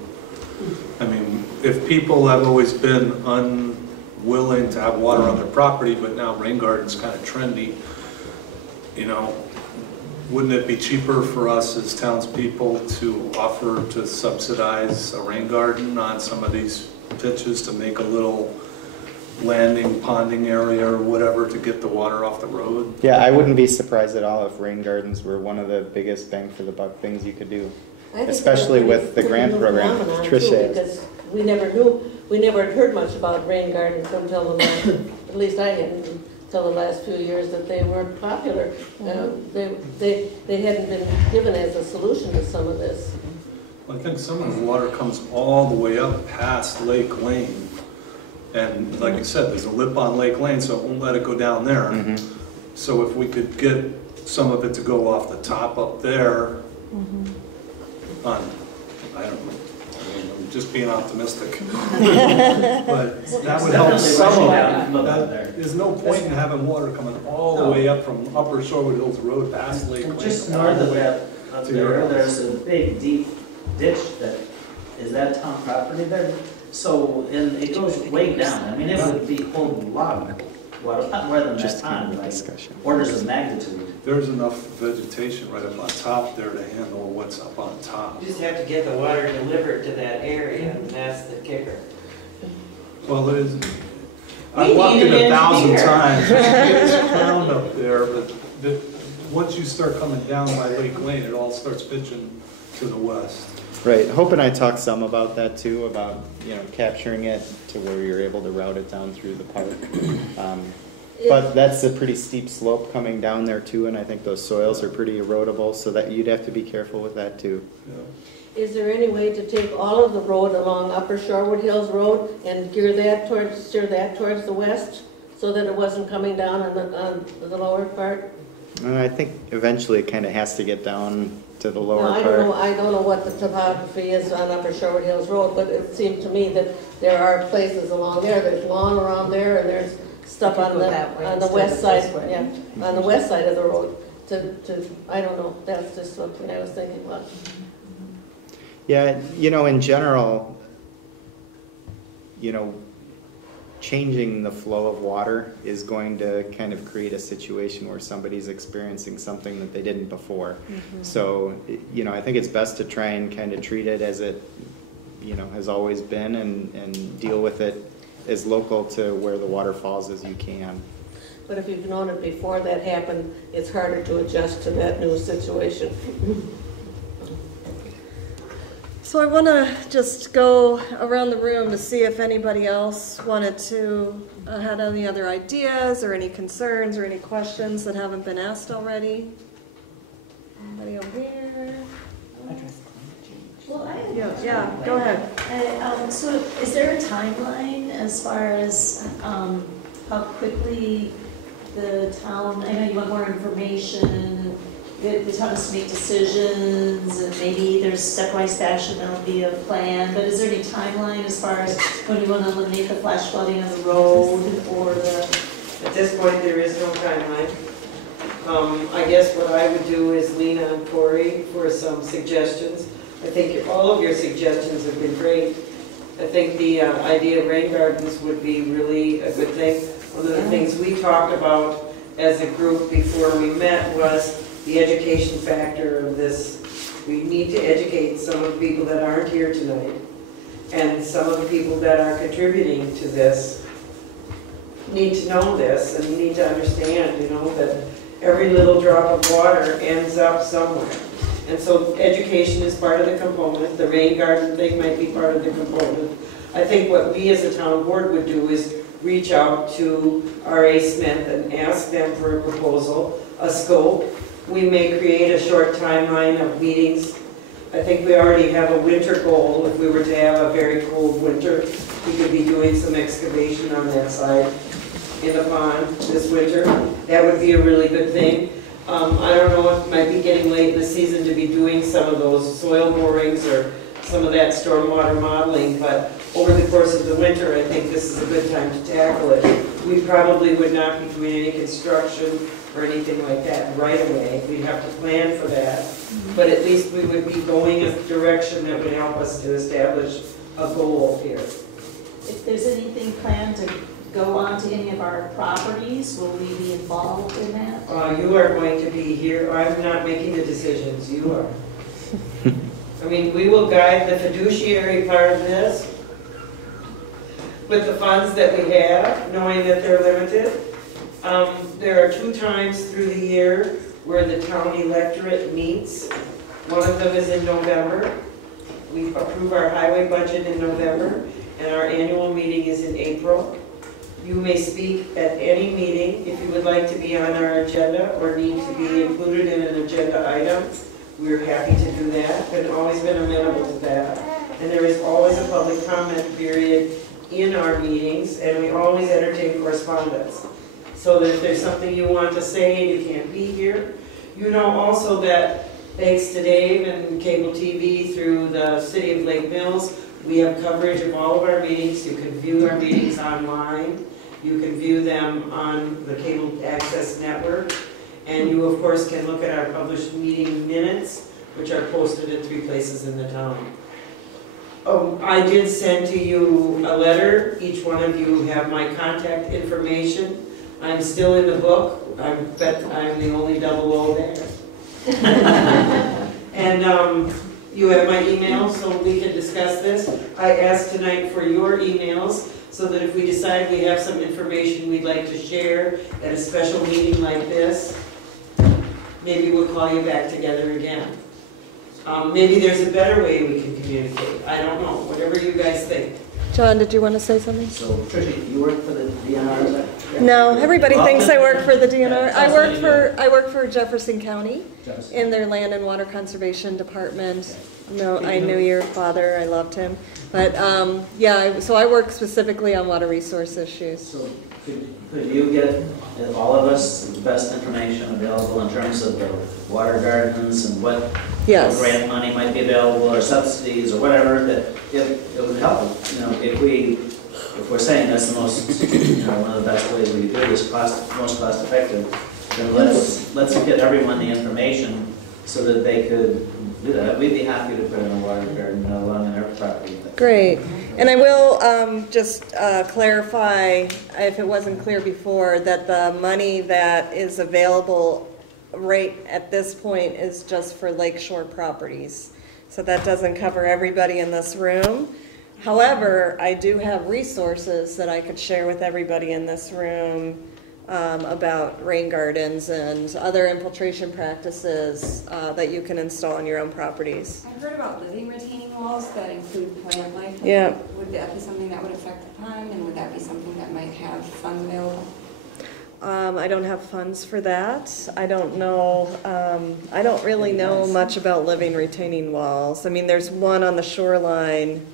I mean, if people have always been unwilling to have water on their property, but now rain garden's kind of trendy, wouldn't it be cheaper for us as townspeople to offer to subsidize a rain garden on some of these pitches to make a little landing, ponding area or whatever to get the water off the road? Yeah, I wouldn't be surprised at all if rain gardens were one of the biggest bang for the buck things you could do, especially with the grant program Tricia has. Because we never had heard much about rain gardens until the last, at least I hadn't, until the last few years that they weren't popular. They hadn't been given as a solution to some of this. I think some of the water comes all the way up past Lake Lane. And like I said, there's a lip on Lake Lane, so it won't let it go down there. So if we could get some of it to go off the top up there, I don't know, I'm just being optimistic. But that would help some of it. There's no point in having water coming all the way up from Upper Shorewood Hills Road past Lake Lane. Just north of that, up there, there's a big deep ditch is that town property there? So, and it goes way down. I mean, it would be hold a lot of water, not more than that pond, like orders of magnitude. There's enough vegetation right up on top there to handle what's up on top. You just have to get the water delivered to that area, and that's the kicker. Well, it is. I've walked it 1,000 times. It's crowned up there, but once you start coming down by Lake Lane, it all starts pitching to the west. Right. Hope and I talked some about that too, about capturing it to where you're able to route it down through the park. But that's a pretty steep slope coming down there too, and I think those soils are pretty erodible, so that you'd have to be careful with that too. Yeah. Is there any way to take all of the road along Upper Shorewood Hills Road and steer that towards the west, so that it wasn't coming down on the lower part? I think eventually it kind of has to get down to the lower part. I don't know what the topography is on Upper Shorewood Hills Road, but it seemed to me that there are places along there, there's lawn around there, and there's stuff on the west side, on the west side of the road. I don't know, that's just something I was thinking about. Yeah, in general, changing the flow of water is going to kind of create a situation where somebody's experiencing something that they didn't before. So, you know, I think it's best to try and kind of treat it as it, you know, has always been, and deal with it as local to where the water falls as you can. But if you've known it before that happened, it's harder to adjust to that new situation. So I want to just go around the room to see if anybody else wanted to, had any other ideas or any concerns or any questions that haven't been asked already. Anybody over here? Well, Yeah, go ahead. So is there a timeline as far as how quickly the town, I know you want more information, the town has to make decisions, and maybe there's stepwise fashion, there'll be a plan, but is there any timeline as far as when you want to eliminate the flash flooding on the road or the? At this point, there is no timeline. I guess what I would do is lean on Corey for some suggestions. I think all of your suggestions have been great. I think the idea of rain gardens would be really a good thing. One of the things we talked about as a group before we met was the education factor of this. We need to educate some of the people that aren't here tonight, and some of the people that are contributing to this need to know this and need to understand, you know, that every little drop of water ends up somewhere. And so education is part of the component. The rain garden thing might be part of the component. I think what we as a town board would do is reach out to R.A. Smith and ask them for a proposal, a scope. We may create a short timeline of meetings. I think we already have a winter goal. If we were to have a very cold winter, we could be doing some excavation on that side in the pond this winter. That would be a really good thing. I don't know, it might be getting late in the season to be doing some of those soil borings or some of that stormwater modeling, but over the course of the winter, I think this is a good time to tackle it. We probably would not be doing any construction or anything like that right away. We'd have to plan for that, but at least we would be going in a direction that would help us to establish a goal here. If there's anything planned to go on to any of our properties, will we be involved in that? You are going to be here. I'm not making the decisions, you are. I mean, we will guide the fiduciary part of this with the funds that we have, knowing that they're limited. There are 2 times through the year where the town electorate meets. One of them is in November. We approve our highway budget in November, and our annual meeting is in April. You may speak at any meeting if you would like to be on our agenda or need to be included in an agenda item. We're happy to do that, and always been amenable to that. And there is always a public comment period in our meetings, and we always entertain correspondence. So that if there's something you want to say and you can't be here, you know also that thanks to Dave and cable TV through the City of Lake Mills, we have coverage of all of our meetings. You can view our meetings online. You can view them on the Cable Access Network. And you, of course, can look at our published meeting minutes, which are posted in 3 places in the town. I did send to you a letter. Each one of you have my contact information. I'm still in the book. I bet I'm the only 00 there. And you have my email, so we can discuss this. I asked tonight for your emails, so that if we decide we have some information we'd like to share at a special meeting like this, maybe we'll call you back together again. Maybe there's a better way we can communicate. I don't know, whatever you guys think. John, did you want to say something? So, Tricia, you work for the DNR, is that? No, everybody thinks I work for the DNR. I work for Jefferson County in their Land and Water Conservation Department. No, I knew your father. I loved him. But yeah, so I work specifically on water resource issues. So could you get all of us the best information available in terms of the water gardens and what grant money might be available or subsidies or whatever, that it would help, you know, if we're saying that's the most, you know, one of the best ways we do this, most cost effective, then let's get everyone the information so that they could do that. We'd be happy to put in a water garden along in our property. Great. And I will just clarify, if it wasn't clear before, that the money that is available right at this point is just for lakeshore properties. So that doesn't cover everybody in this room. However, I do have resources that I could share with everybody in this room about rain gardens and other infiltration practices that you can install on your own properties. I've heard about living retaining walls that include plant life. Yeah. Would that be something that would affect the pond, and would that be something that might have funds available? I don't have funds for that. I don't know, I don't really know much about living retaining walls. I mean, there's one on the shoreline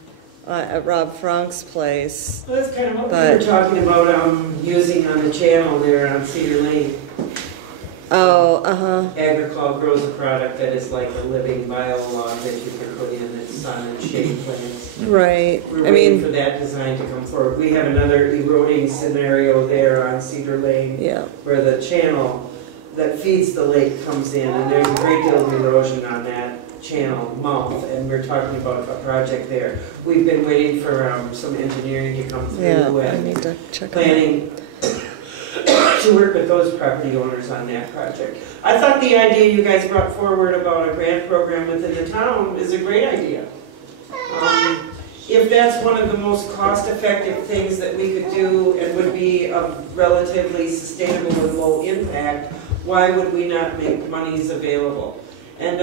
at Rob Frank's place. Well, that's kind of what we were talking about using on the channel there on Cedar Lane. Oh, Agricol grows a product that is like a living bio-log that you can put in that's sun and shade plants. Right. We're waiting for that design to come forward. We have another eroding scenario there on Cedar Lane where the channel that feeds the lake comes in, and there's a great deal of erosion on that channel mouth, and we're talking about a project there. We've been waiting for some engineering to come through I and need to check planning to work with those property owners on that project. I thought the idea you guys brought forward about a grant program within the town is a great idea. If that's one of the most cost-effective things that we could do and would be of relatively sustainable and low impact, why would we not make monies available? And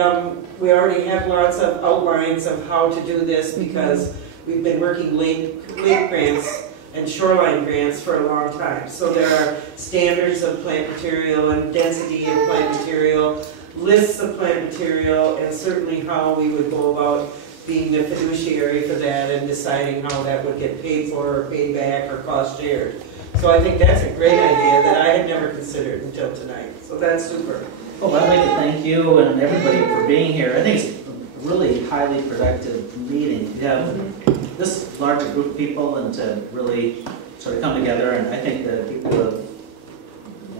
we already have lots of outlines of how to do this because we've been working lake grants and shoreline grants for a long time. So there are standards of plant material and density of plant material, lists of plant material, and certainly how we would go about being the fiduciary for that and deciding how that would get paid for or paid back or cost shared. So I think that's a great idea that I had never considered until tonight. So that's super. Well, I'd like to thank you and everybody for being here. I think it's a really highly productive meeting. You have this large group of people and to really sort of come together, and I think that people have,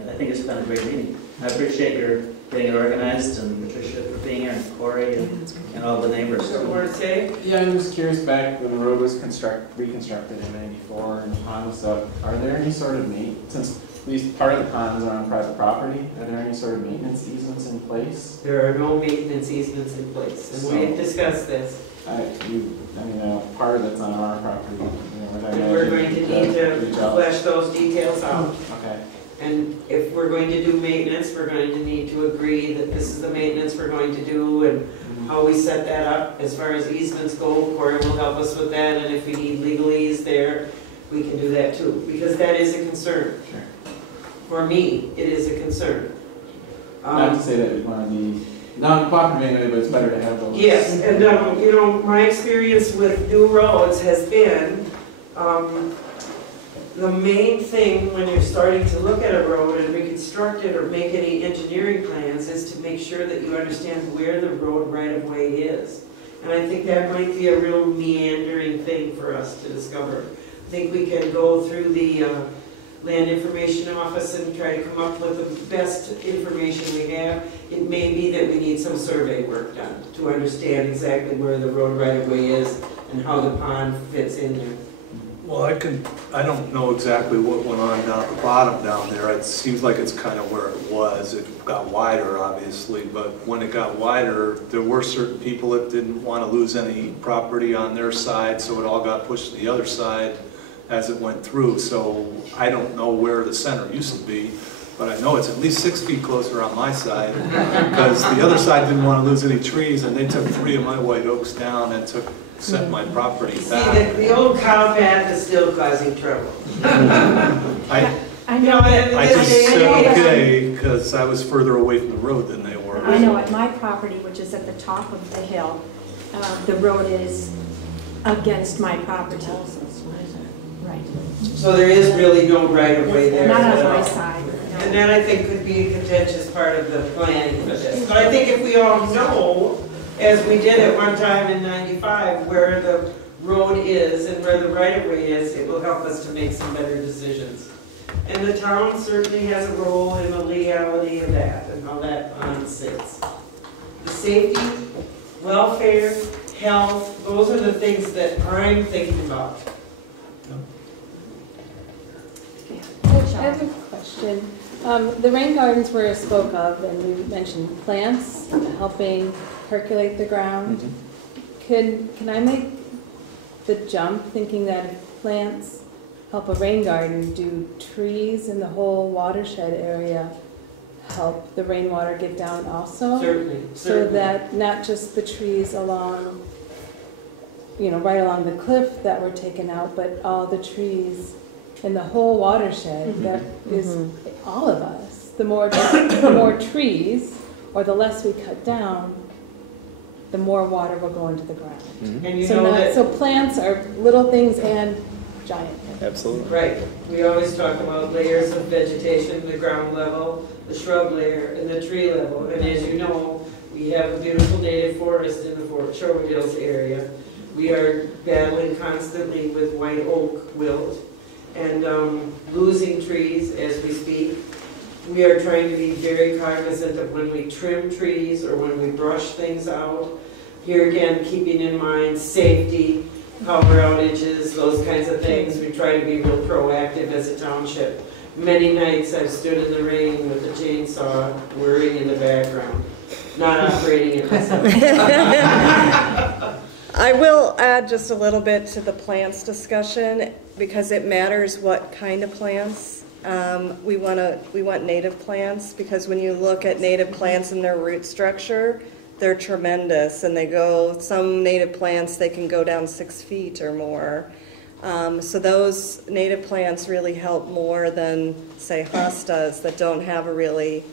I think it's been a great meeting. I appreciate your getting it organized, and Patricia for being here, and Corey, and all the neighbors. What more to say? Yeah, I'm just curious, back when the road was reconstructed in '94 and the pond was up, are there any sort of since at least part of the ponds are on private property, are there any sort of maintenance easements in place? There are no maintenance easements in place, and we've discussed this. Part of it's on our property. And we're going to need to flesh those details out. Okay. And if we're going to do maintenance, we're going to need to agree that this is the maintenance we're going to do and how we set that up. As far as easements go, Corey will help us with that, and if we need legalese there, we can do that too, because that is a concern. Sure. For me, it is a concern. Not to say that we want to be non-cooperative anyway, but it's better to have those. Yes, and you know, my experience with new roads has been the main thing when you're starting to look at a road and reconstruct it or make any engineering plans is to make sure that you understand where the road right-of-way is. And I think that might be a real meandering thing for us to discover. I think we can go through the Land Information Office and try to come up with the best information we have. It may be that we need some survey work done to understand exactly where the road right-of-way is and how the pond fits in there. Well, I don't know exactly what went on down at the bottom down there. It seems like it's kind of where it was. It got wider, obviously, but when it got wider, there were certain people that didn't want to lose any property on their side, so it all got pushed to the other side as it went through. So I don't know where the center used to be, but I know it's at least 6 feet closer on my side because the other side didn't want to lose any trees, and they took 3 of my white oaks down and set my property back. See, the old cow path is still causing trouble. I just said okay because I was further away from the road than they were. I know at my property, which is at the top of the hill, the road is against my property. Right. So there is really no right-of-way there. Not on my side. And that, I think, could be a contentious part of the planning for this. But I think if we all know, as we did at one time in '95, where the road is and where the right-of-way is, it will help us to make some better decisions. And the town certainly has a role in the legality of that and how that pond sits. The safety, welfare, health, those are the things that I'm thinking about. I have a question. The rain gardens were spoke of, and you mentioned plants helping percolate the ground. Can I make the jump thinking that if plants help a rain garden, do trees in the whole watershed area help the rainwater get down also? Certainly. So that not just the trees along, right along the cliff that were taken out, but all the trees in the whole watershed, that is all of us. The more trees, or the less we cut down, the more water will go into the ground. And So plants are little things and giant things. Absolutely. Right. We always talk about layers of vegetation, the ground level, the shrub layer, and the tree level. And as you know, we have a beautiful native forest in the Shorewood Hills area. We are battling constantly with white oak wilt and losing trees as we speak. We are trying to be very cognizant of when we trim trees or when we brush things out. Here again, keeping in mind safety, power outages, those kinds of things. We try to be real proactive as a township. Many nights I've stood in the rain with a chainsaw whirring in the background, not operating it myself. I will add just a little bit to the plants discussion because it matters what kind of plants. We want native plants because when you look at native plants and their root structure, they're tremendous, and some native plants, they can go down 6 feet or more. So those native plants really help more than, say, hostas that don't have a really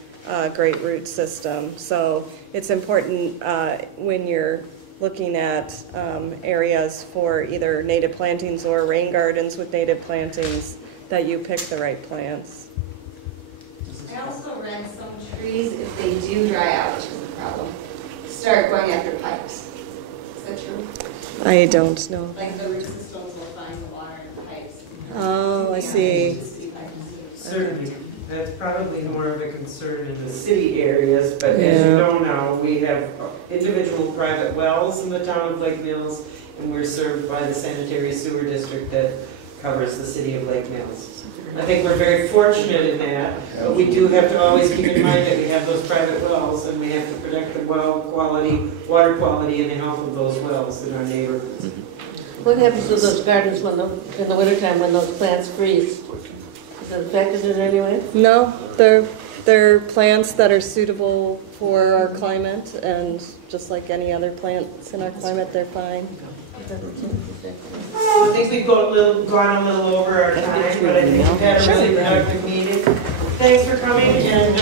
great root system. So it's important when you're looking at areas for either native plantings or rain gardens with native plantings that you pick the right plants. I also read some trees, if they do dry out, which is a problem, start going after pipes. Is that true? I don't know. Like the root systems will find the water in the pipes. Oh, I see. Certainly. That's probably more of a concern in the city areas, but as you know now, we have individual private wells in the town of Lake Mills, and we're served by the sanitary sewer district that covers the city of Lake Mills. I think we're very fortunate in that, but we do have to always keep in mind that we have those private wells, and we have to protect the well quality, water quality, and the health of those wells in our neighborhoods. What happens to those gardens in the wintertime when those plants freeze? Is it affected in any way? No, they're plants that are suitable for our climate, and just like any other plants in our climate, they're fine. I think we've gone a little over our time, but I think we've had a really productive meeting. Thanks for coming, and